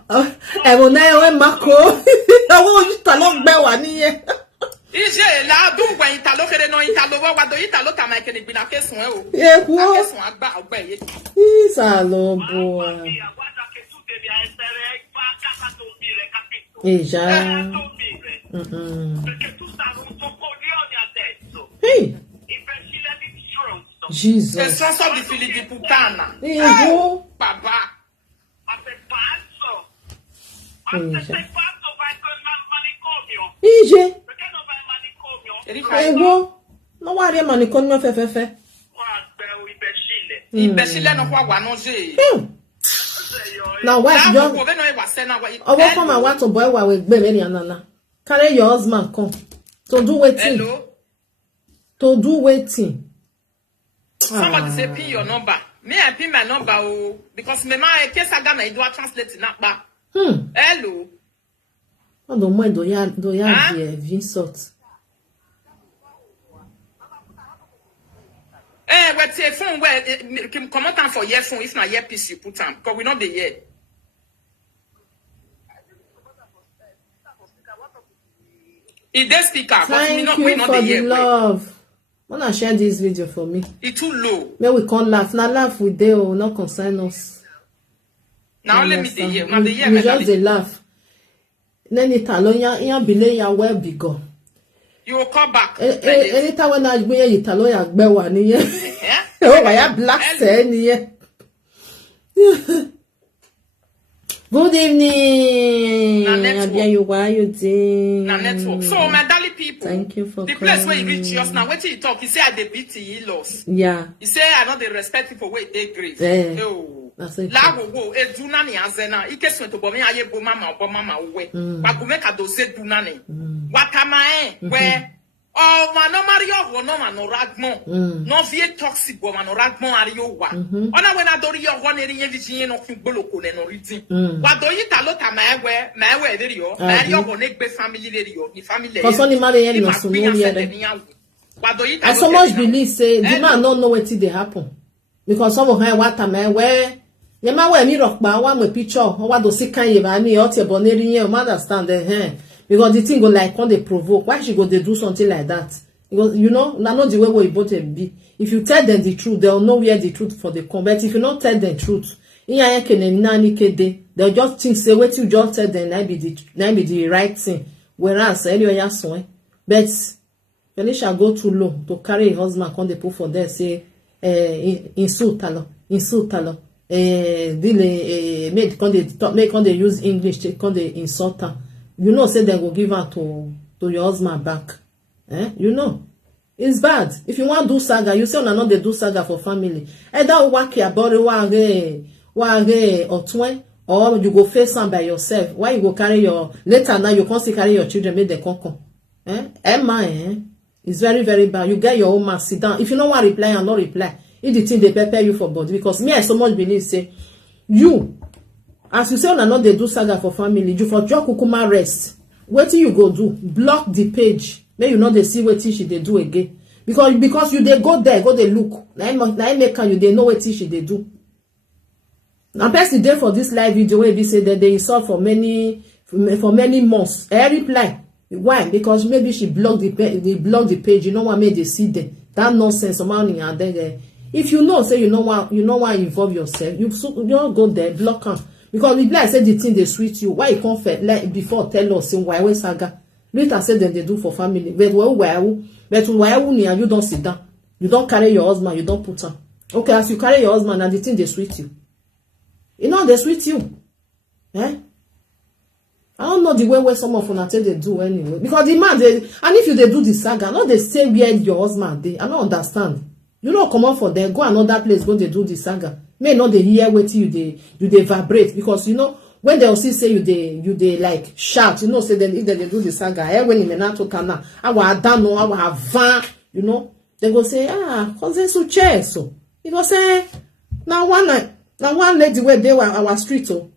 ẹ̀wọ̀n náà ẹ̀wọ̀n mako owó ìta ló gbẹ wà nìyẹn. Iṣẹ́ làádùn wẹ̀ ìta ló kéré náà ìta ló wọ́n wàdó ìta ló tà máa kéde gbìnà kẹsùn ẹ̀ o. Èkó. Akẹ́sùn àgbà ọgbẹ́ yé. Ìsàlọ̀bọ̀. Ìjà. Hey. Jesus. E sono soldi figli di puttana. Èkó. Papà. Ìjẹ́. Erika. Èkó. No wà rí ẹ̀mọ̀ nìkan ní fẹ́fẹ́fẹ́. Imbecile no kwa wanoje. Now wife just ọwọ́ come and want to boy wa we gbe me anana. Carry your husband come. To do waiting. Hello. To do waiting. Somebody say pin your number. Me I pin my number oh because me ma case Saga na do translate na ba. Hello. On do mo do ya die Vincent. We take phone where can come out for earphone if na earpiece you put on because we not the hear. It does speaker, but we not for the the love. Wanna share this video for me? It's too low. May we can't laugh. Now laugh with they will not concern us. Now let me the hear. Now the hear. We just they laugh. Then it alone ya bile ya well bigger. You will come back. Anytime when I be it alone ya gbe wa niye. Oh, I black say niye. Good evening. Abia, you why you doing? Na network. So my darling people. Thank you for the place where you reach us now. What you talk? He say I dey beat he loss. Yeah. He say I not dey respect people where they grave. No. That's it. La go eduna ni azena. Ike so to bomi aye bo mama we. Ba go make a dose duna ni. Watama where oh man no Mario no man no ragmon. No vie toxic bo man no ragmon ario wa. Ona when adori yo one eri yeviji no kun boloko le no reading. Wa do yi ta lo ta my we dey yo. Na yo go nek be family dey yo. Ni family. Cause only marry no so no here. I so much believe say the man don't know what they happen. Because some of her water man where ye ma we mi rock ba one with picture or what do see kan ye ba mi o te boneri yen o understand the because the thing go like when they provoke why she go they do something like that because you know na not the way we both be if you tell them the truth they'll know where the truth for the come but if you not tell them truth iya yen kene nani kede they'll just think say what you just tell them na be the right thing whereas anyway ya so but Felicia go too low to carry her husband come they put for there say insultalo make they use English they insult her. You know say they go give her to your husband back. You know it's bad. If you want to do saga you say una not they do saga for family either work your body or 20 or you go face am by yourself. Why you go carry your later now you can't still carry your children make them come it's very very bad. You get your own man sit down. If you don't want to reply and not reply if the thing they prepare you for body because me I so much believe say you as you say una not they do saga for family you for just kukuma rest wetin you go do block the page make you not they see wetin she they do again because you they go there go they look na make you they know wetin she they do. Now person there for this live video where they say that they insult for many months. I reply why because maybe she blocked the page. You know what made they see them that nonsense money and then if you know say you know why involve yourself you don't go there block her because if like say the thing they sweet you why you can't like before tell us say why we saga later say them they do for family but why you don't sit down you don't carry your husband you don't put her okay as you carry your husband and the thing they sweet you know they sweet you I don't know the way where some of them say they do anyway because the man they and if you they do the saga not they say where your husband they I don't understand. You don't come out for them, go another place, go they do the saga. May not they hear what you they vibrate because you know when they also say you they like shout, you know, say then if they do the saga, when in the kana, our dano, our van, you know, they go say, cause they so chair so. You go say now one lady where they were our street so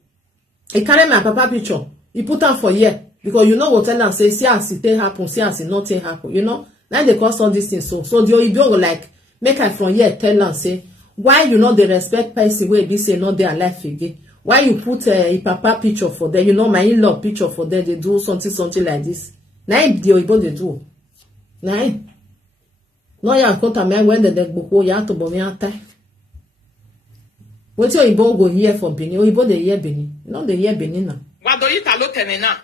he carry my papa picture, he put on for here because you know what tell them say, see as it happen, see as it not happen, you know. Now they cause all these things so the Oyibo like make I from here tell am say why you know they respect person wey be say not dey alive again Why you put a papa picture for there? You know, my in-law picture for there. They do something like this. Now the Oyibo they do. Now, no ya conta me when the book ya to bo me ata. What Oyibo go here for Benin? Oyibo they hear Benin. You know they hear Benin now. What do you tell me now?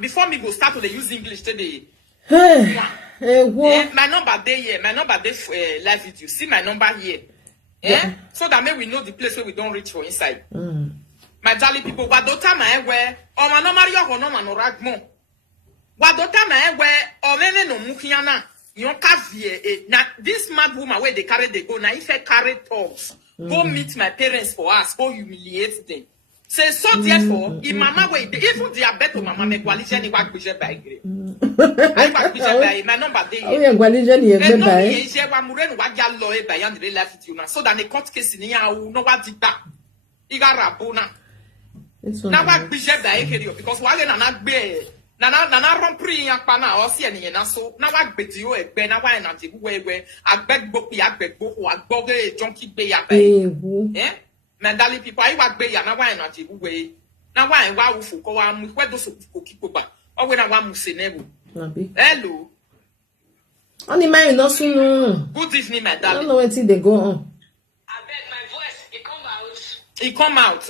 Before me go start to use English today. What? My number there here. My number there live video. See my number here. So that we know the place where we don't reach for inside. My jolly people, what do time I wear? Or my number your no man no ragmo. What do time I wear? Or many no mukiana. You can't now this mad woman where they go. Now if I carry talks, go meet my parents for us, go humiliate them. Say so therefore, if mama way even diabetes mama me quality ni work bishop by grade. I work bishop by my number day. Oh yeah, quality ni e by. by. E je wa mure no wa ja law e by and the life with you now. So that the court case ni ya no wa digba. Iga rabo na. Na work bishop by keri because wa na gbe na rompri yan pa na o si eniyan na so na wa gbe ti o egbe na wa na ti we agbegbo pi agbegbo o agboge junkie gbe ya by. Mandali people, I work by na wine at you way. Now, why for go on with where those people back or when I want to say never. Hello. Only man no soon. Good evening, my I darling. don't know until they go on. I bet my voice, it come out. He come out,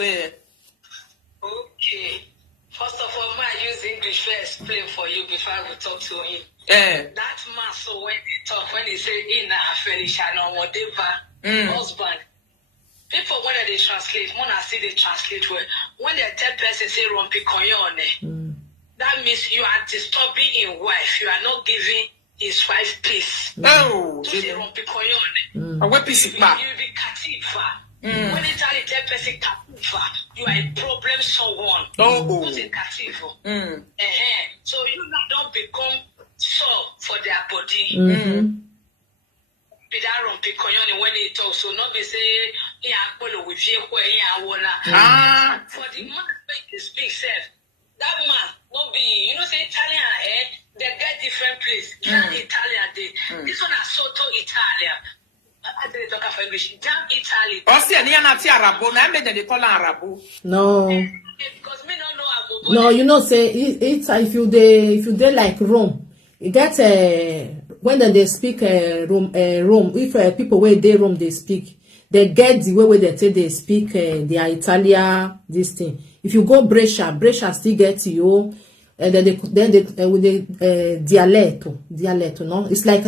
Okay. First of all, I use English to explain for you before I will talk to him. That man, so when he talk, when he say in a Felicia or whatever, husband. People when they translate, when I say they translate well, when they tell person say rompi koyone, that means you are disturbing his wife. You are not giving his wife peace. Oh, to say rompi koyone. What peace? You will be katifa. When they tell person katifa, you are a problem someone. Oh, to say katifa. So you now don't become so for their body. Be that rompi koyone when they talk, so not be say. For the man to speak self, that man will be, say Italian they get different place. Italian this one is Soto Italia. I didn't talk about English. Damn Italy. Oh, see, Arabo. Now they call Arabo. No. Because me don't know Arabo. No, you know, say it's if you they like Rome, you get when they speak Rome, if people where they Rome they speak. They get the way they say they speak their Italia this thing. If you go Brescia still get you, and then they with the dialetto, no? It's like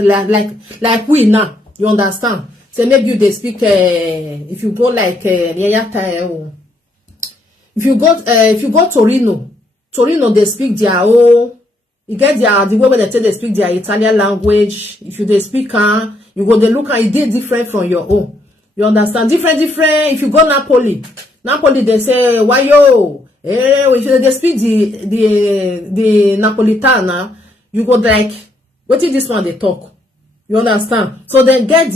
we now. You understand? So maybe they speak. If you go like if you go Torino they speak their own. You get the way they say they speak their Italian language. If you they speak, you go they look and it is different from your own. You understand? Different. If you go Napoli, they say, why yo? If they speak the Napolitana, you go like, what is this one they talk? You understand? So then get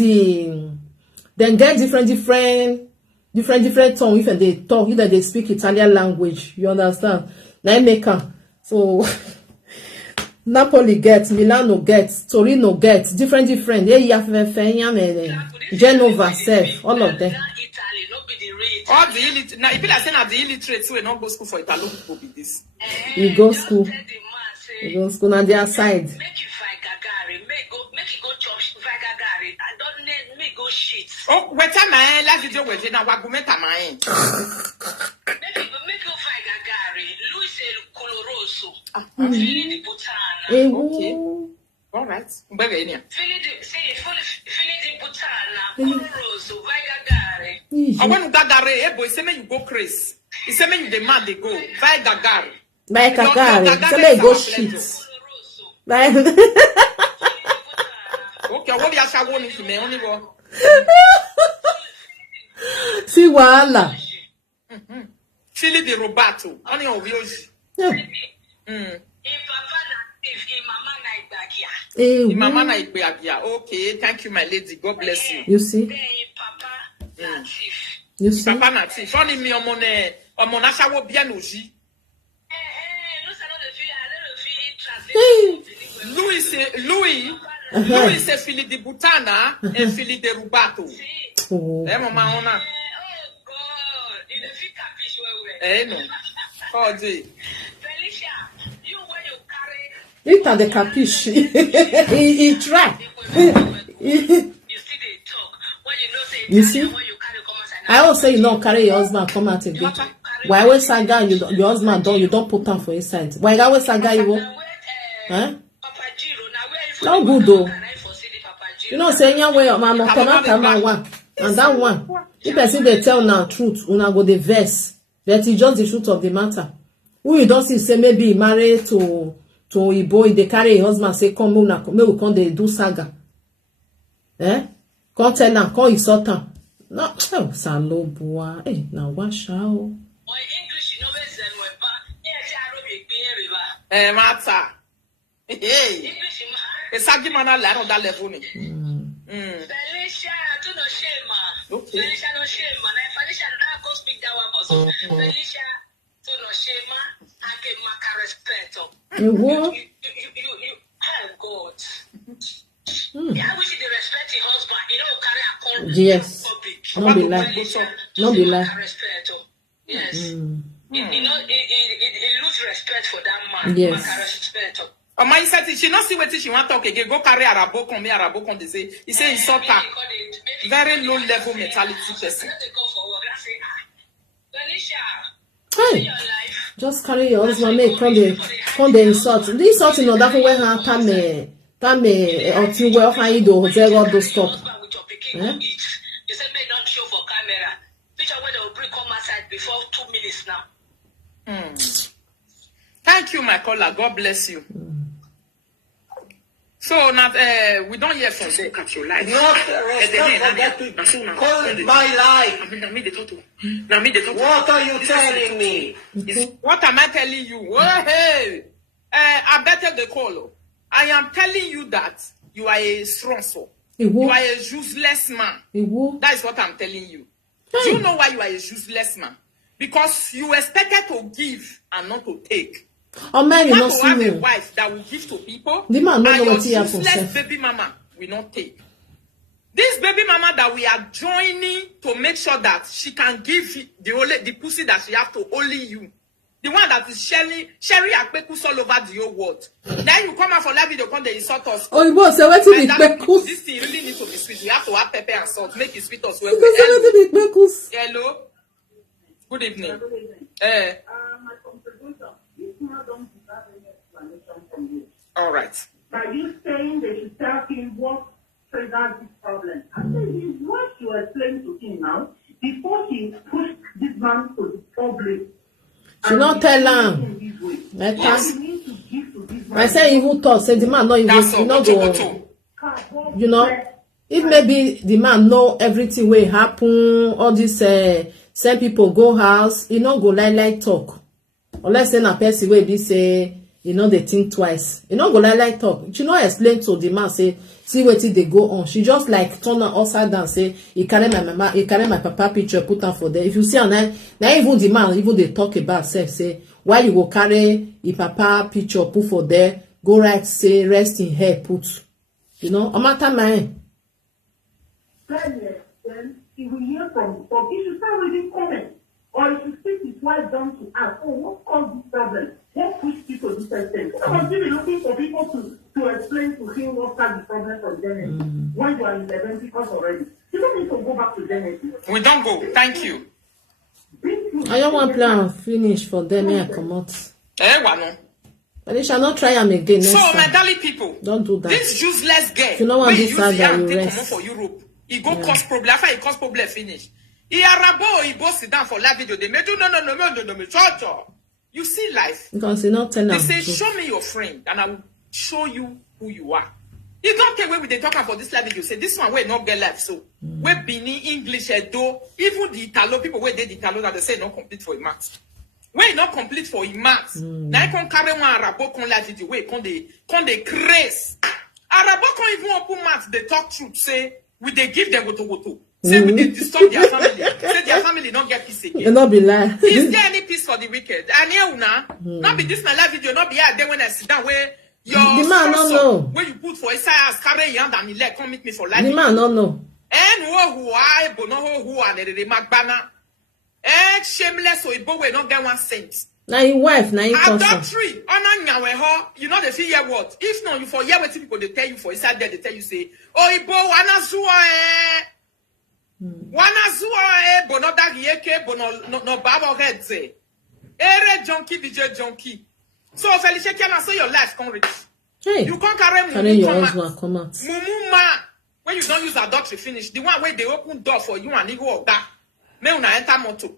different tongue if they talk, either they speak Italian language. You understand? Now make so Napoli gets, Milano gets, Torino gets, different. Genova self, all of them. All the illiterate. Now, if you are saying that the illiterate, so we don't go school for Italo people be this. You go school. You go school on their side. Make you fight Gagari. Make you go church fight Gagari. I don't need me go shit. Oh, wait a minute. Last video was in our argument. Make you fight Gagari. Luis El Coloroso. Feeling the Butana. Okay. All right. Feeling the Butana. Coloroso. Vai Gagari. I want Gagari. Boy, say me you go crazy. He say me you demand they go. Vai Gagari. Vai Gagari. Say me go shit. Vai. Okay, what do you say? One is me only one. See Wahala. Chili de Roberto. Only on Wioji. Mama na Igbeagia. Okay, thank you, my lady. God bless you. You see? You see? Papa natif. Only me on Ashawo Bianoji. Louis c'est Philippe de Boutana et Philippe de Rubato. Oh. Eh, maman, on a. No. Oh, gee. Felicia, you when you carry. It are the capiche. He try. You see they talk when you know say You see? when you carry come outside. I always say you don't carry your husband come out again. Why always Saga your husband don't you don't put him for inside? Why always Saga you? Huh? Papa Giro, now where you No good though. for see the Papa Giro? You know say your way man no come one. And that one. If person they tell now truth, una go the verse. That is just the truth of the matter. Who you don't see say maybe he married to a boy, they carry a husband say come we come they do Saga. Come tell them, come insult them. No, oh, salo boy. Hey, now wash out. Or English, you know where Zen went back. Yes, I will be river. Mata. Hey. English, It's a given on that level. Felicia, do no shame, man. Okay. Felicia, no shame, man. Felicia, now go speak that one, but Felicia, do no shame, man. I get my respect. You what? You, oh God. Yeah, I wish you the respect your husband. You know, carry a call. Yes. Public. Not be lie. Felicia, Not be lie. respect. Yes. You know, it lose respect for that man. Yes. Maka respect. Oh, my said she not see what she want to talk again. Go carry Arabo come here, Arabo come. They say he say insult her. Very low level mentality person. Hey, just carry your husband, make come the insult. The insult in order for when her come or to where how you do hotel all those stuff. You said may not show for camera. Picture where they will bring come outside before 2 minutes now. Thank you, my caller. God bless you. So now we don't hear from them. Not respect to call my life. What are you telling me? What am I telling you? Oh, hey, I better the call. I am telling you that you are a strong soul. You are a useless man. That is what I'm telling you. Do you know why you are a useless man? Because you expected to give and not to take. Oh man, you not to see have me. a wife that will give to people. The man and know your what he have for useless himself. baby mama will not take. This baby mama that we are joining to make sure that she can give the pussy that she have to only you. The one that is sharing akpekus all over the whole world. Then you come out for that video, come they insult us. Oh, you both say what And to that- be this thing really needs to be sweet. We have to have pepper and salt. Make it sweet as well. because say what to be Hello. Good evening. My contribution, this man don't deserve any explanation from you. All right. By you saying they should tell him what triggered this problem. I said he's what you explain to him now before he pushed this man to the public. She not tell him. What you need to give to this man. I say evil thought. Say the man not even. That's all. You not go. You know, if maybe the man know everything will happen, all this send people go house, he not go like talk. Unless say na person wey be say, you know they think twice. You not go like talk. She not explain to the man say, see wetin dey go on. She just like turn her upside down say, he carry my mama, he carry my papa picture, put am for there. If you see am now even the man even they talk about self say, why you go carry his papa picture put for there, go right say rest in hair put. You know, a matter man. Then he will hear from the public. He should start reading comments. Or he should speak his wife down to ask, oh, what caused this problem? What pushed people to this extent? Because he be looking for people to explain to him what caused the problem from Genesis. When you are in Leviticus already. You don't need to go back to Genesis. We don't go. Thank you. I don't want plan finish for them here come out. Wano. But they shall not try them again next So, my time. darling people, Don't do that. this useless girl, If you don't want when this use Saga, the hand you take rest. comot for Europe, he go cause problem. After he cause problem, finish. He arabo, he go sit down for live video. They may do no, shut. You see life. Because you not tell They them. say, show me your friend, and I will show you who you are. You don't care where we they talk about this live video. Say this one where not get life. So where Bini English Edo, even the Italo people where they the Italo that they say not complete for a math. Where not complete for a math. Now you can carry one Arabo con live video. Where can they craze? Arabo can even open math. They talk truth. Say we they give them woto. Say we they disturb their family. Say their family don't get peace again. You not be lying. Is there any peace for the wicked? And here una, not be this my live video, not be here then when I sit down where your The man don't know. where you put for Isaiah carry your hand and he let come meet me for life. The man don't know. And who are bono who are the magbana. Shameless or Ibo will not get 1 cent. Now your wife, now your cousin. Adultery. You know they feel hear what? If not, you for hear what people they tell you for inside there, they tell you say, oh Ibo, wanazua bonoda yeke no babo redze. Ere junkie DJ junkie. So Felicia can say your life can reach. Hey, you can't carry your husband come out. Mumuma. When you don't use adultery finish, the one where they open door for you and you walk back. Me una enter motor.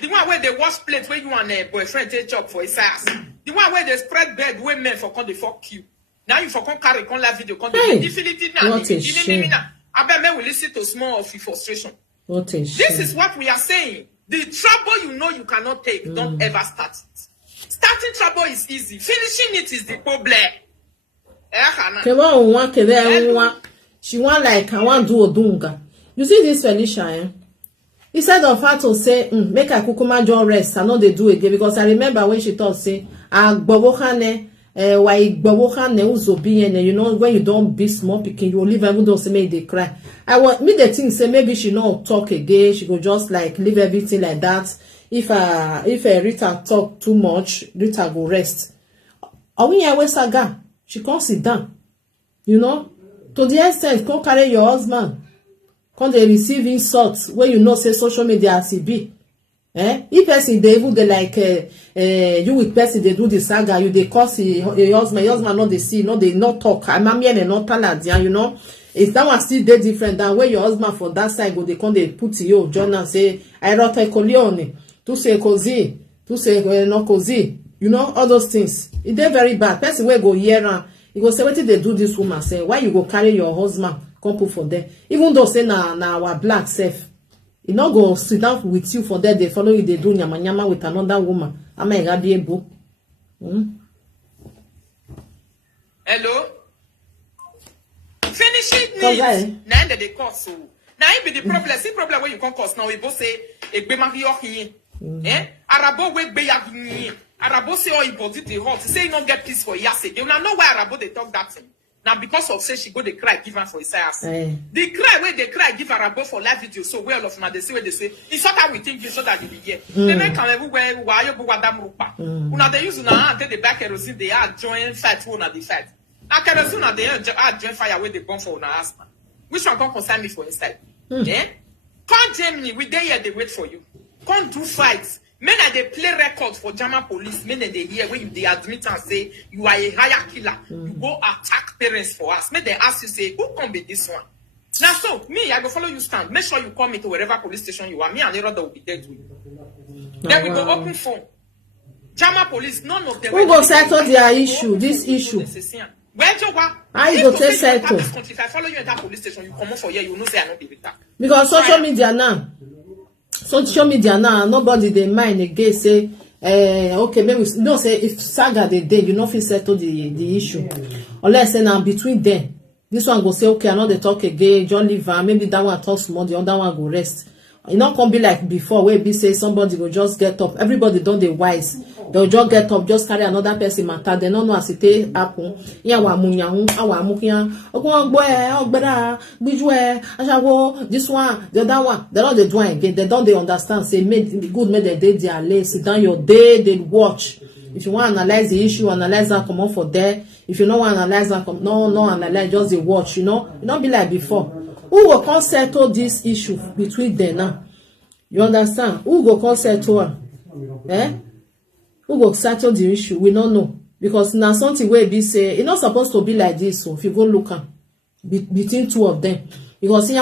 The one where they wash plate where you and a boyfriend take job for his ass. The one where they spread bed where men for come they fuck you. Now you for come carry come live video come definitely now. What a shame. I bet men will listen to small of your frustration. What a shame. This is what we are saying. The trouble you know you cannot take, don't ever start it. Starting trouble is easy. Finishing it is the problem. She want like I want do Odunga. You see this Felicia, eh? Instead of her to say, make a kukuma job rest, I know they do again because I remember when she thought say, why you know when you don't be small picking, you will leave even though say make they cry. I want me the thing say maybe she not talk again, she go just like leave everything like that. If Rita talk too much, Rita go rest. Or when you Saga, she can't sit down. You know? To the extent, come carry your husband. Come they receive insults when you know say social media as it be. If person they even they like you with person they do the saga, you they cause your husband not they see, no they not talk. I'm and not talent, you know. It's that one still they different than where your husband for that side go they come they put you journal say I wrote a colione to say cozy, to say no cozy, you know, all those things. It they very bad. Person where go here and you go say what did they do this woman say why you go carry your husband come put for them even though say na our black self you not go sit down with you for that they follow you they do nyama nyama with another woman am I gonna be able hello finishing needs now that they cause so now it be the problem see problem where you can cause now we both say egbe mari ohi arabo we gbe ya ni Arabo say, oh, he body the hot. Say, he not get peace for years again. Now, know why Arabo they talk that thing. Now, because of say she go they cry, give her for his ass. The cry where they cry, give Arabo for live video. So well of now they say where they say it's not how we think you so that you be here. They make come everywhere. Why you go wadam rupa? Una they use una take the back kerosene. They are join fight. Who na the fight? Now kerosene they are join fire where they burn for una husband. Which one can concern me for inside? Come Germany, we there here they wait for you. Come do fights. Men are they play records for German police. Men they hear when they admit and say you are a higher killer. You go attack parents for us. Men they ask you say who can be this one? Now so me I go follow you stand. Make sure you come into wherever police station you are. Me and the other will be there with you. Then we go open phone. German police none of them. Who go settle their issue? This issue. Where you go? I go take settle. If I follow you in that police station, you come up for here. You know say I not be with that. Because social media now. Social media now, nobody they mind again say, okay, maybe no say if Saga they did, you know, if settle the issue. Unless say now between them, this one go say, okay, I know they talk again, John leave and maybe that one talks more, the other one go rest. It not can be like before where be say somebody will just get up. Everybody don't they wise. They'll just get up, just carry another person matter. They don't know as it happen. Yeah, wa munyahu, awa mukia. This one, the other one. They don't they do again. They don't they understand. Say made good made the day they are late. Sit down your day, they watch. If you want to analyze the issue, analyze that come on for there. If you don't want to analyze that come no analyze, just the watch, you know. It not be like before. Who will come settle this issue between them now? You understand? Who will come settle her? Who will settle the issue? We don't know. Because now something where be say, it's not supposed to be like this. So if you go look at between two of them. Because then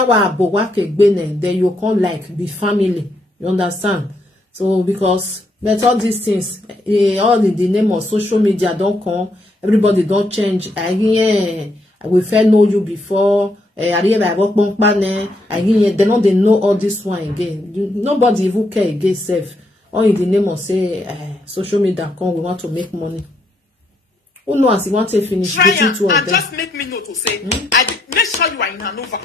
you come like be family. You understand? So because but all these things, all in the name of social media don't come. Everybody don't change. We fair know you before. They know they know all this one again. Nobody even care again self. All in the name of say social media come, we want to make money. Who knows? He want to finish between two of them. Just make me know to say, make sure you are in Hanover.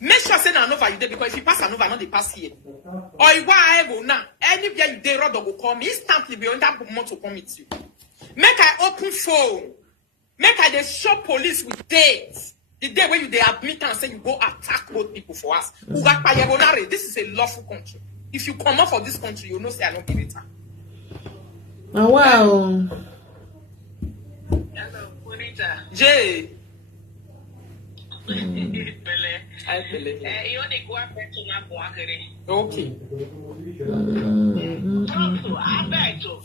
Make sure say Hanover you there because if you pass Hanover, not they pass here. Or you go now. Anywhere you there, Rod will come instantly. We on that month to come with you. Make I open phone. Make I they show police with dates. The day when you they admit and say you go attack both people for us. This is a lawful country. If you come out for this country, you know say I don't give it time. Oh, wow. Hello, Bonita. Jay. Pele. I believe. Io di qua penso una buachere. Okay. Pronto, Alberto.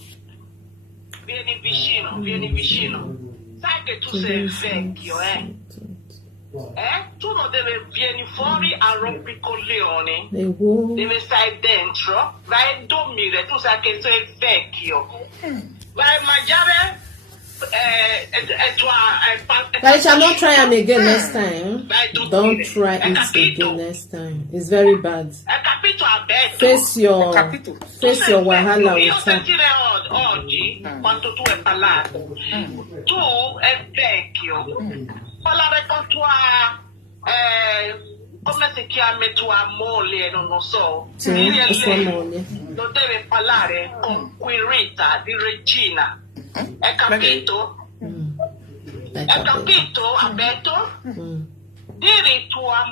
Vieni vicino. Sai che tu sei vecchio, eh? Tu non devi vieni fuori a rompicoglioni. Devi stare dentro, vai a dormire, tu sai che sei vecchio. Vai a mangiare I shall not try him again next time. Don't try it again next time. It's very bad. Face your wahala Io with her. sentire oggi, quando tu hai parlato, tu è vecchio. Parlare con tua, come si chiama tua moglie, non lo so. Sì, Dire a sua lei, moglie. non deve parlare con Rita di Regina. Hai capito? Hai capito, Alberto? Dire tua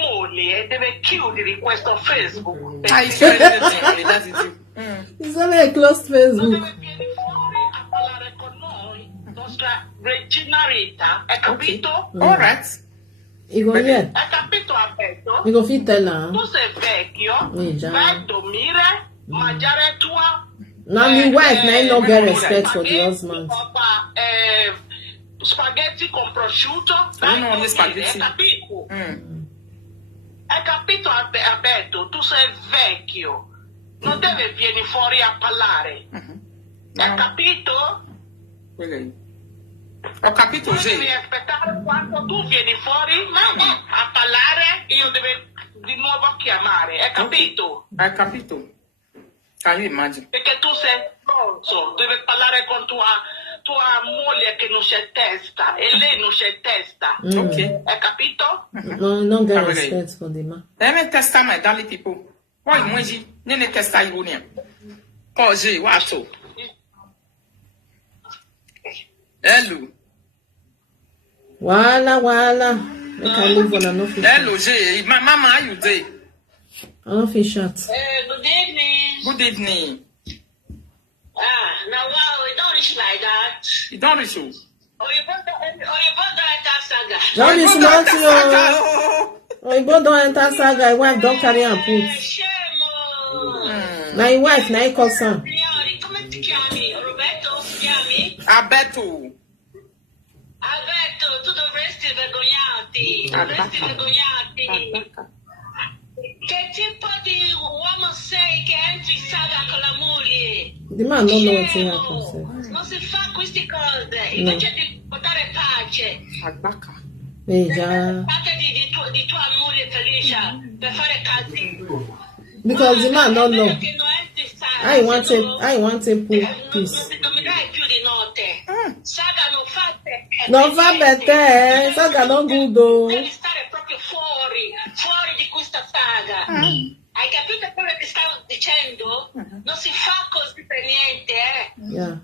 moglie deve chiudere questo Facebook. That's it. It's only a closed Non Facebook. deve venire fuori a parlare con noi, nostra Regina Rita. Hai capito? All right. You go here. Hai capito, Alberto? You go fit tell her. Tu sei vecchio, Già. vai a dormire, mangiare tua... Now the wife now no get respect for the husband. Spaghetti con prosciutto, vai No, a dormire, spaghetti. hai capito? Hai capito, Alberto? Tu sei vecchio, non devi venire fuori a parlare. Hai capito? Ho capito, Tu Jay. devi aspettare quando tu vieni fuori a parlare, io devo di nuovo chiamare, hai capito? Hai capito. Can you imagine? Perché tu sei pronto, devi parlare con tua moglie che non c'è testa e lei non c'è testa. Okay. Hai capito? No get respect for the man. Let me test my daily people. Why Mwenji? Nene test Ironia. Cause Jay, what so? Hello. Wahala. Make I move on and no fish. Hello, Jay. My mama, how you day? I no fish shot. Good evening. Good evening. Now wow, we don't reach like that. You don't reach you. You both enter Saga. Don't be smart, yo. Oh, you both don't enter Saga. Your wife don't carry and put. Scemo. Now your wife, now you call son. Signori, come ti chiami? Roberto, ti chiami? Alberto. Alberto, tu dovresti vergognarti. Che tipo di uomo sei che entri in Saga con la moglie? The man don't know what Scemo. happened. Non si fa queste cose, invece di portare pace. Yeah. Parte di tua moglie Felicia per fare casino. Because the man don't know. Che non entri in Saga, I want to put peace. non mi dai più di notte. Saga non fa te. Non fa better. Saga non good though. Devi stare proprio fuori di questa saga. Hai capito quello che stavo dicendo? Non si fa così per niente, Yeah.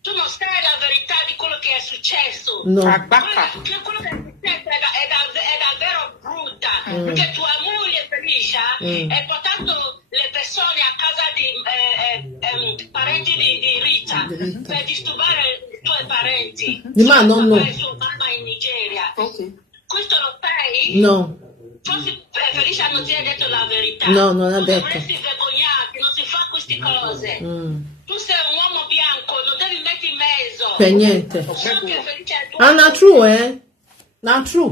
Tu non sai la verità di quello che è successo. No. Quello che è successo è davvero brutta. Perché tua moglie Felicia ha portato le persone a casa di parenti di Rita per disturbare i tuoi parenti. The man don't know. Sua mamma in Nigeria. Okay. Questo lo sai? No. Forse Felicia non ti ha detto la verità. No, non ha detto. Dovresti vergognarti, non si fa queste cose. Tu sei un uomo bianco, non devi mettere in mezzo. Per niente. So che Felicia è tua. And not true, eh? Not true.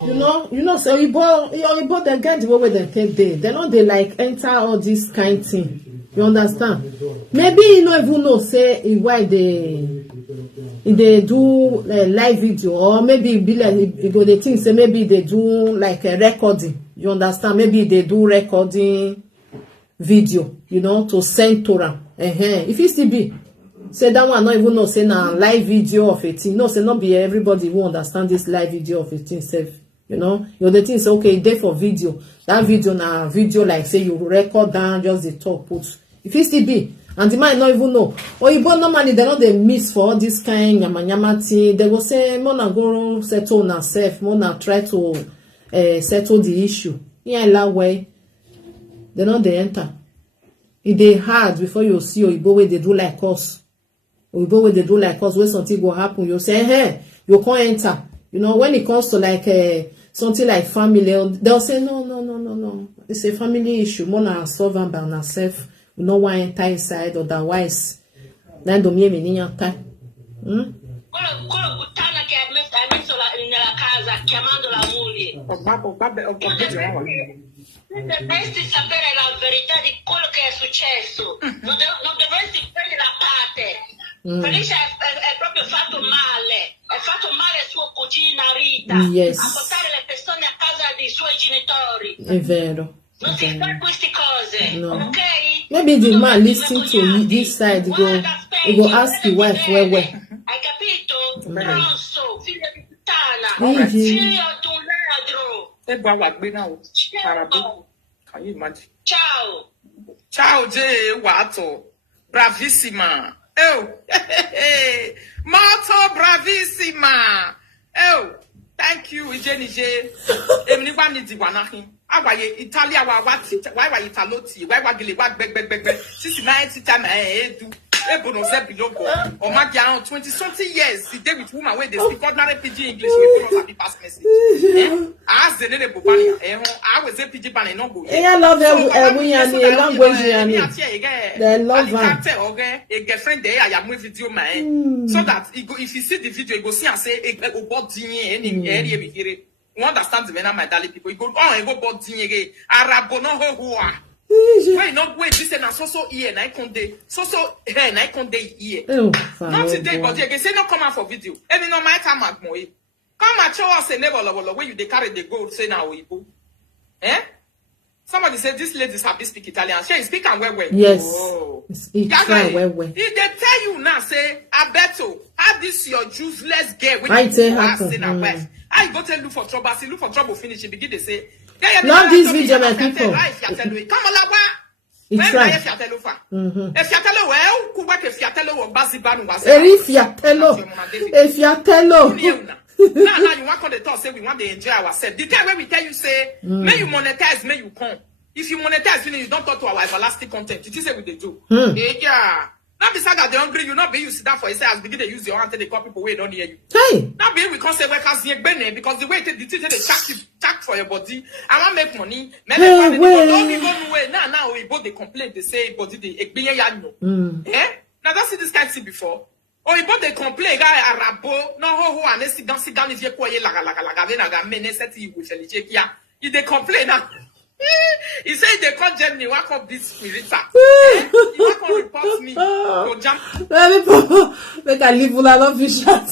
You know, so you bought the guy the way they take day. They know they like enter all this kind thing. You understand? Maybe you don't even know say why they do live video, or maybe it be like you go the thing say maybe they do like a recording. You understand? Maybe they do recording video, you know, to send to them. If it still be say that one not even know say na live video of a thing. No, say not be everybody who understand this live video of a thing self. You know the thing say okay, dey for video. That video na video like say you record down just the talk put. If it still be, and the man not even know. Or you normally they know they miss for all this kind yama thing. They go say mona go settle na self, mona try to settle the issue. Yeah, that way. They know they enter. If they hard before you see Oyibo way they do like us. Oyibo way they do like us, where something go happen, you say, hey, you can't enter. You know, when it comes to like something like family, they'll say, no. It's a family issue. More than solve and by ourselves. We no want to enter inside, otherwise, then don't mean any time. Quello puttana che ha messo nella casa chiamando la moglie. Dovresti sapere la verità di quello che è successo. Non dovresti prendere la parte. Felice è proprio fatto male. È fatto male suo cugina Rita. Yes. A portare le persone a casa dei suoi genitori. È vero. Non si fa queste cose. No. Ok? Maybe the man listening to this side, he go ask the wife where. Hai capito? Rosso, figlio di puttana. Easy. Figlio di un ladro. Can you imagine? Ciao. Ciao, Jay, Wato. Bravissima. Oh, Moto bravissima. Oh, thank you, Ije. Emniba ni diwanahi. Awaye Italia wa wati. Why Italoti? Why gili wa beg. Sisi na etita na edu. Ebono se bilogo. O ma dia 20-something years. He dey with woman where they speak ordinary pidgin English with don't have pass message. As the nene bobani. I was a pidgin bani no go. I love every language. They love her. Okay, a girlfriend there. I am with video man. So that if you see the video, you go see and say, "Oh, body any area be here." You understand the men my darling people? You go and go body again. Arabo no ho. Wait, not wait. This is so ear. Na ikonde. So hair. Na ikonde ear. Not today, but again. Say no come out for video. Any no my time at more. Come and show us a never level where you they carry the gold. Say now we go. Somebody said this lady happy speak Italian. She speak and well. Yes. Oh. It's well. If they tell you now, say, Abeto, have this your useless girl when I you tell go her ask in a to, wife. I go tell look for trouble. See, look for trouble. Finish. She begin to say, Not this video, my people. Come on, Lawa. It's right. If you tell her, well, Kuba, if you tell her, what Bazibanu was. If you tell Now you want to talk, say we want to enjoy ourselves. The time when we tell you, say, may you monetize, may you come. If you monetize, you don't talk to our everlasting content. It is what they do. Yeah. Now the Saga, they hungry, you not be you sit down for yourself, begin to use your hand, they call people who don't hear you. Hey. Now be we can't say because the way they check for your body, I want make money. Now we both they complain, they say body they now that's this guy see before. Oh, you both they complain, guy Arabo, no ho and they sit down if you call you la mene set you with if they complain now. He said they can't Germany, work up this spirit. You can't report me. Go jump. Make I leave una love you shot.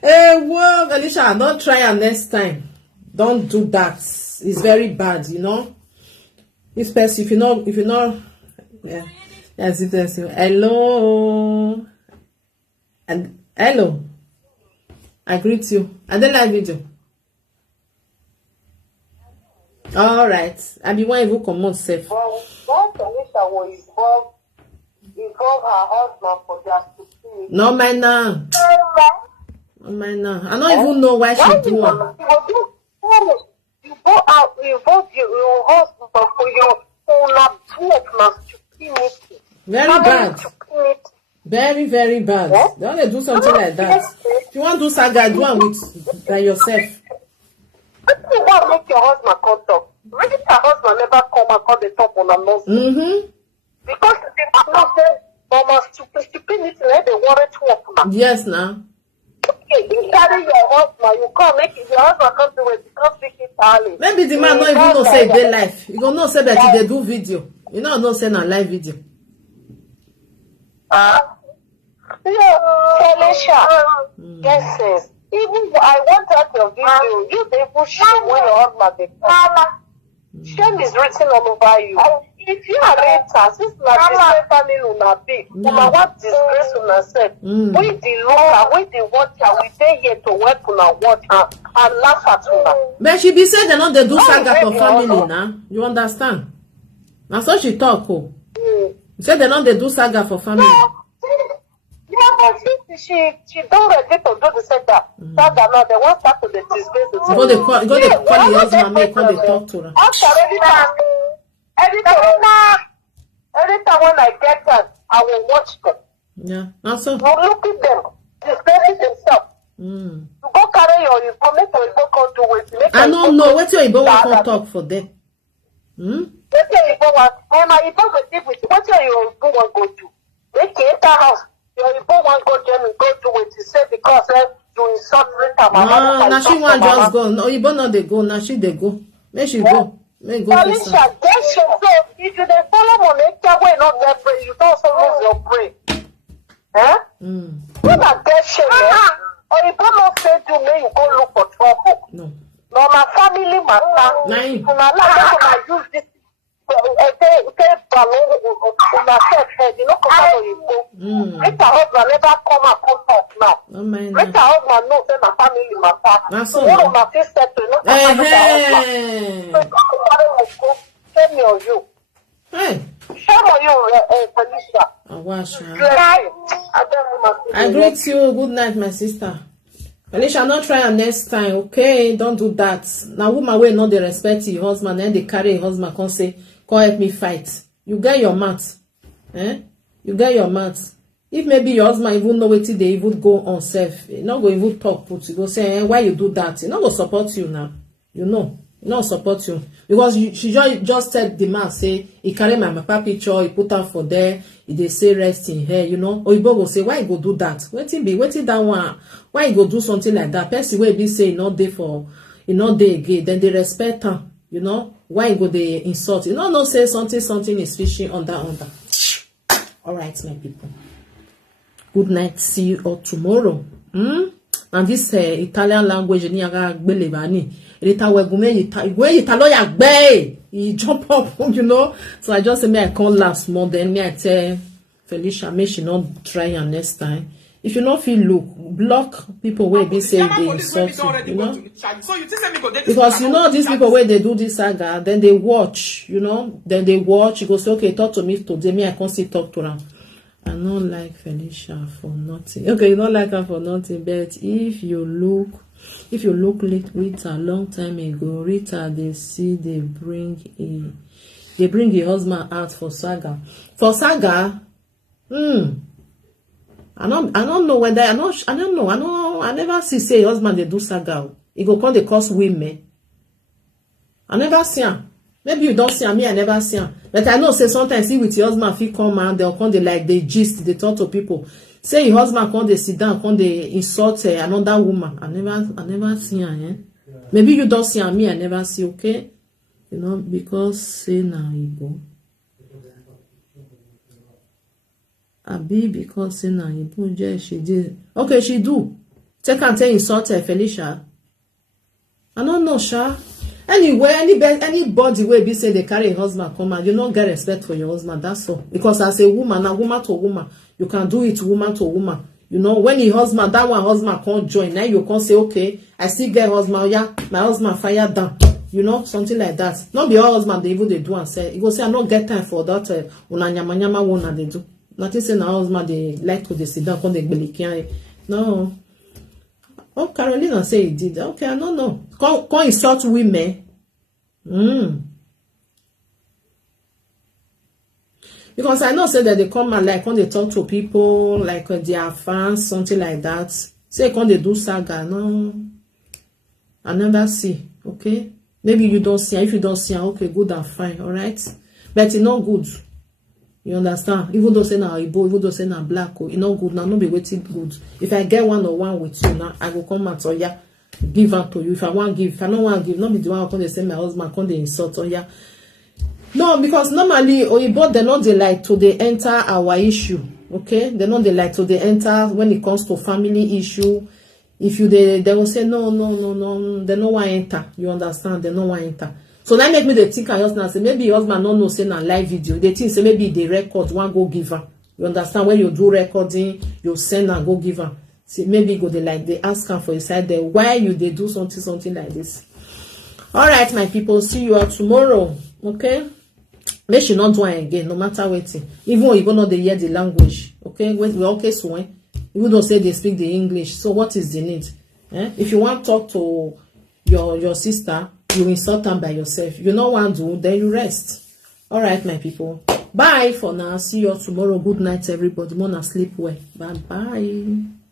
Hey, well, Alicia, don't try her next time. Don't do that. It's very bad, you know. Especially if you know, yeah. Yes, it is. Hello. And hello. I greet you. And then live video. All right. I be one even come on safe. Once Alicia will involve her husband for their stupidity. No, man, now. Oh, man, now. I don't even know why she do it. You go out, you involve your husband for your own stupidity. Very bad. Very, very bad. What? Don't they do something like that? If you want to do Saga, do one with by yourself. You want to make your husband come talk. Really, her husband never come and call the talk on a nonsense. Because they not say, mama, stupidity, they want to work now. Yes, now. Okay, you carry your husband, you come, make your husband come to it, because speak Italian. Maybe the man not even know say they live. You gonna know say that they do video. You know say na live video. Felicia, yes, even I want to your video, you the even shame when your husband dey come. Shame is written all over you. If you are later, since na this family una big, una want disgrace una self. We the lawyer, we the watcher, we dey here to work una watch and laugh at una. But she be said they not they do Saga for family now. You understand? Now so she talk. She said they not they do Saga for family. Yeah, But she don't ready to do the Saga. Saga now, they won't start to the disgrace the Go they call the husband, make come they talk to her. After every time when I get them, I will watch them. Yeah, that's all. You look at them, disgracing themselves. You go carry your information, you go come do it. I don't know what your Igbo want talk for them. What your Igbo want? My Igbo go deal with you. What your Igbo want go do? Make it enter house. Your Igbo want go there and go do it. You say because you insult Rita. Now she want just go. No, Igbo not they go. Now she they go. Make she go. Make go. Felicia, get shame. So if you dey follow Monica way not get brain, you don't also lose your brain. Eh? You not get shame. Or you don't say to me, you go look for trouble. No. No, my family matter. Nine. If una like to use this, you know, Rita husband never come and come talk now. No mind. Rita husband knows say my family matter. That's So all. one of my face settle, no husband. So shame on you. Hey. Shame on you, Felicia. I wash. I greet you. Good night, my sister. Alicia, not try am next time, okay? Don't do that. Now, woman will not they respect your husband, and they carry your husband, come say, come help me fight. You get your mat. Eh? You get your mat. If maybe your husband even know what they even go on self, he not go even talk, put you go say, why you do that? He not go support you now. You know. He not support you. Because she just said the man, say, he carry my papa picture, he put her for there, they say rest in her, you know. Or you go say, why you go do that? Waiting that one. Why you go do something like that? Person will be say, not there for, not there again. Then they respect her, you know. Why you go they insult? You know, not say something is fishing under. All right, my people. Good night. See you all tomorrow. And this Italian language, ni aga gbelebani. He jump up, you know. So I just say, me I can't last more. Then me I tell Felicia, may she not try her next time. If you not feel look, block people where they say they insult you, you know. Because you know these people where they do this saga, then they watch, you know. Then they watch. You go say, okay, talk to me today. Me I can't still talk to her. I don't like Felicia for nothing. Okay, you don't like her for nothing, but if you look Rita a long time ago, Rita they bring a husband out for Saga. For Saga, I don't know whether I don't know. I never see husband they do Saga. He go come they cause women. I never see him. Maybe you don't see him, me I never see him. But I know say sometimes see with your husband if he come and they'll come they like they gist, they talk to people. Say your husband come they sit down, come they insult another woman. I never see him. Maybe you don't see him, me I never see, okay? You know, because say now Igbo. Abi because say now Igbo she did. Okay, she do. Take and tell insult Felicia. I don't know, Sha. Anyway, anybody will be say they carry a husband come and you don't get respect for your husband. That's all. Because as a woman to woman, you can do it woman to woman. You know, when your husband, that one husband can't join, now you can't say, okay, I still get husband, yeah, my husband fire down. You know, something like that. Not be all husband they even they do and say, you go say, I don't get time for that nyama one and they do. Nothing say now husband they like to they sit down, come they believe. No. Oh, Carolina say he did. Okay, I don't know. Can't insult women. Because I know say that they come and like when they talk to people, like their fans, something like that. Say when they do saga, no. I never see. Okay? Maybe you don't see. If you don't see, okay, good and fine, alright? But it's not good. You understand? Even though say na Igbo, even though say na black, it's not good. Now, no be waiting good. If I get one-on-one with you now, I will come and tell you, give her to you. If I want give, if I don't want give, not be the one come they say my husband, come they insult or yeah. No, because normally Oyibo they not they like to they enter our issue. Okay? They not they like to they enter when it comes to family issue. If you they will say no, they no want enter. You understand? They no want enter. So that make me they think I husband say maybe your husband no say na live video. They think say maybe they record one go give her. You understand? When you do recording, you send and go give her. See, maybe go they ask her for a side there. Why you they do something like this? All right, my people. See you all tomorrow. Okay? Make sure not do it again, no matter what. Even if you not hear the language. Okay? We okay so Even though say they speak the English, so what is the need? If you want to talk to your sister, you insult them by yourself. You know what to do, then you rest. All right, my people. Bye for now. See you tomorrow. Good night, everybody. Wanna sleep well. Bye bye.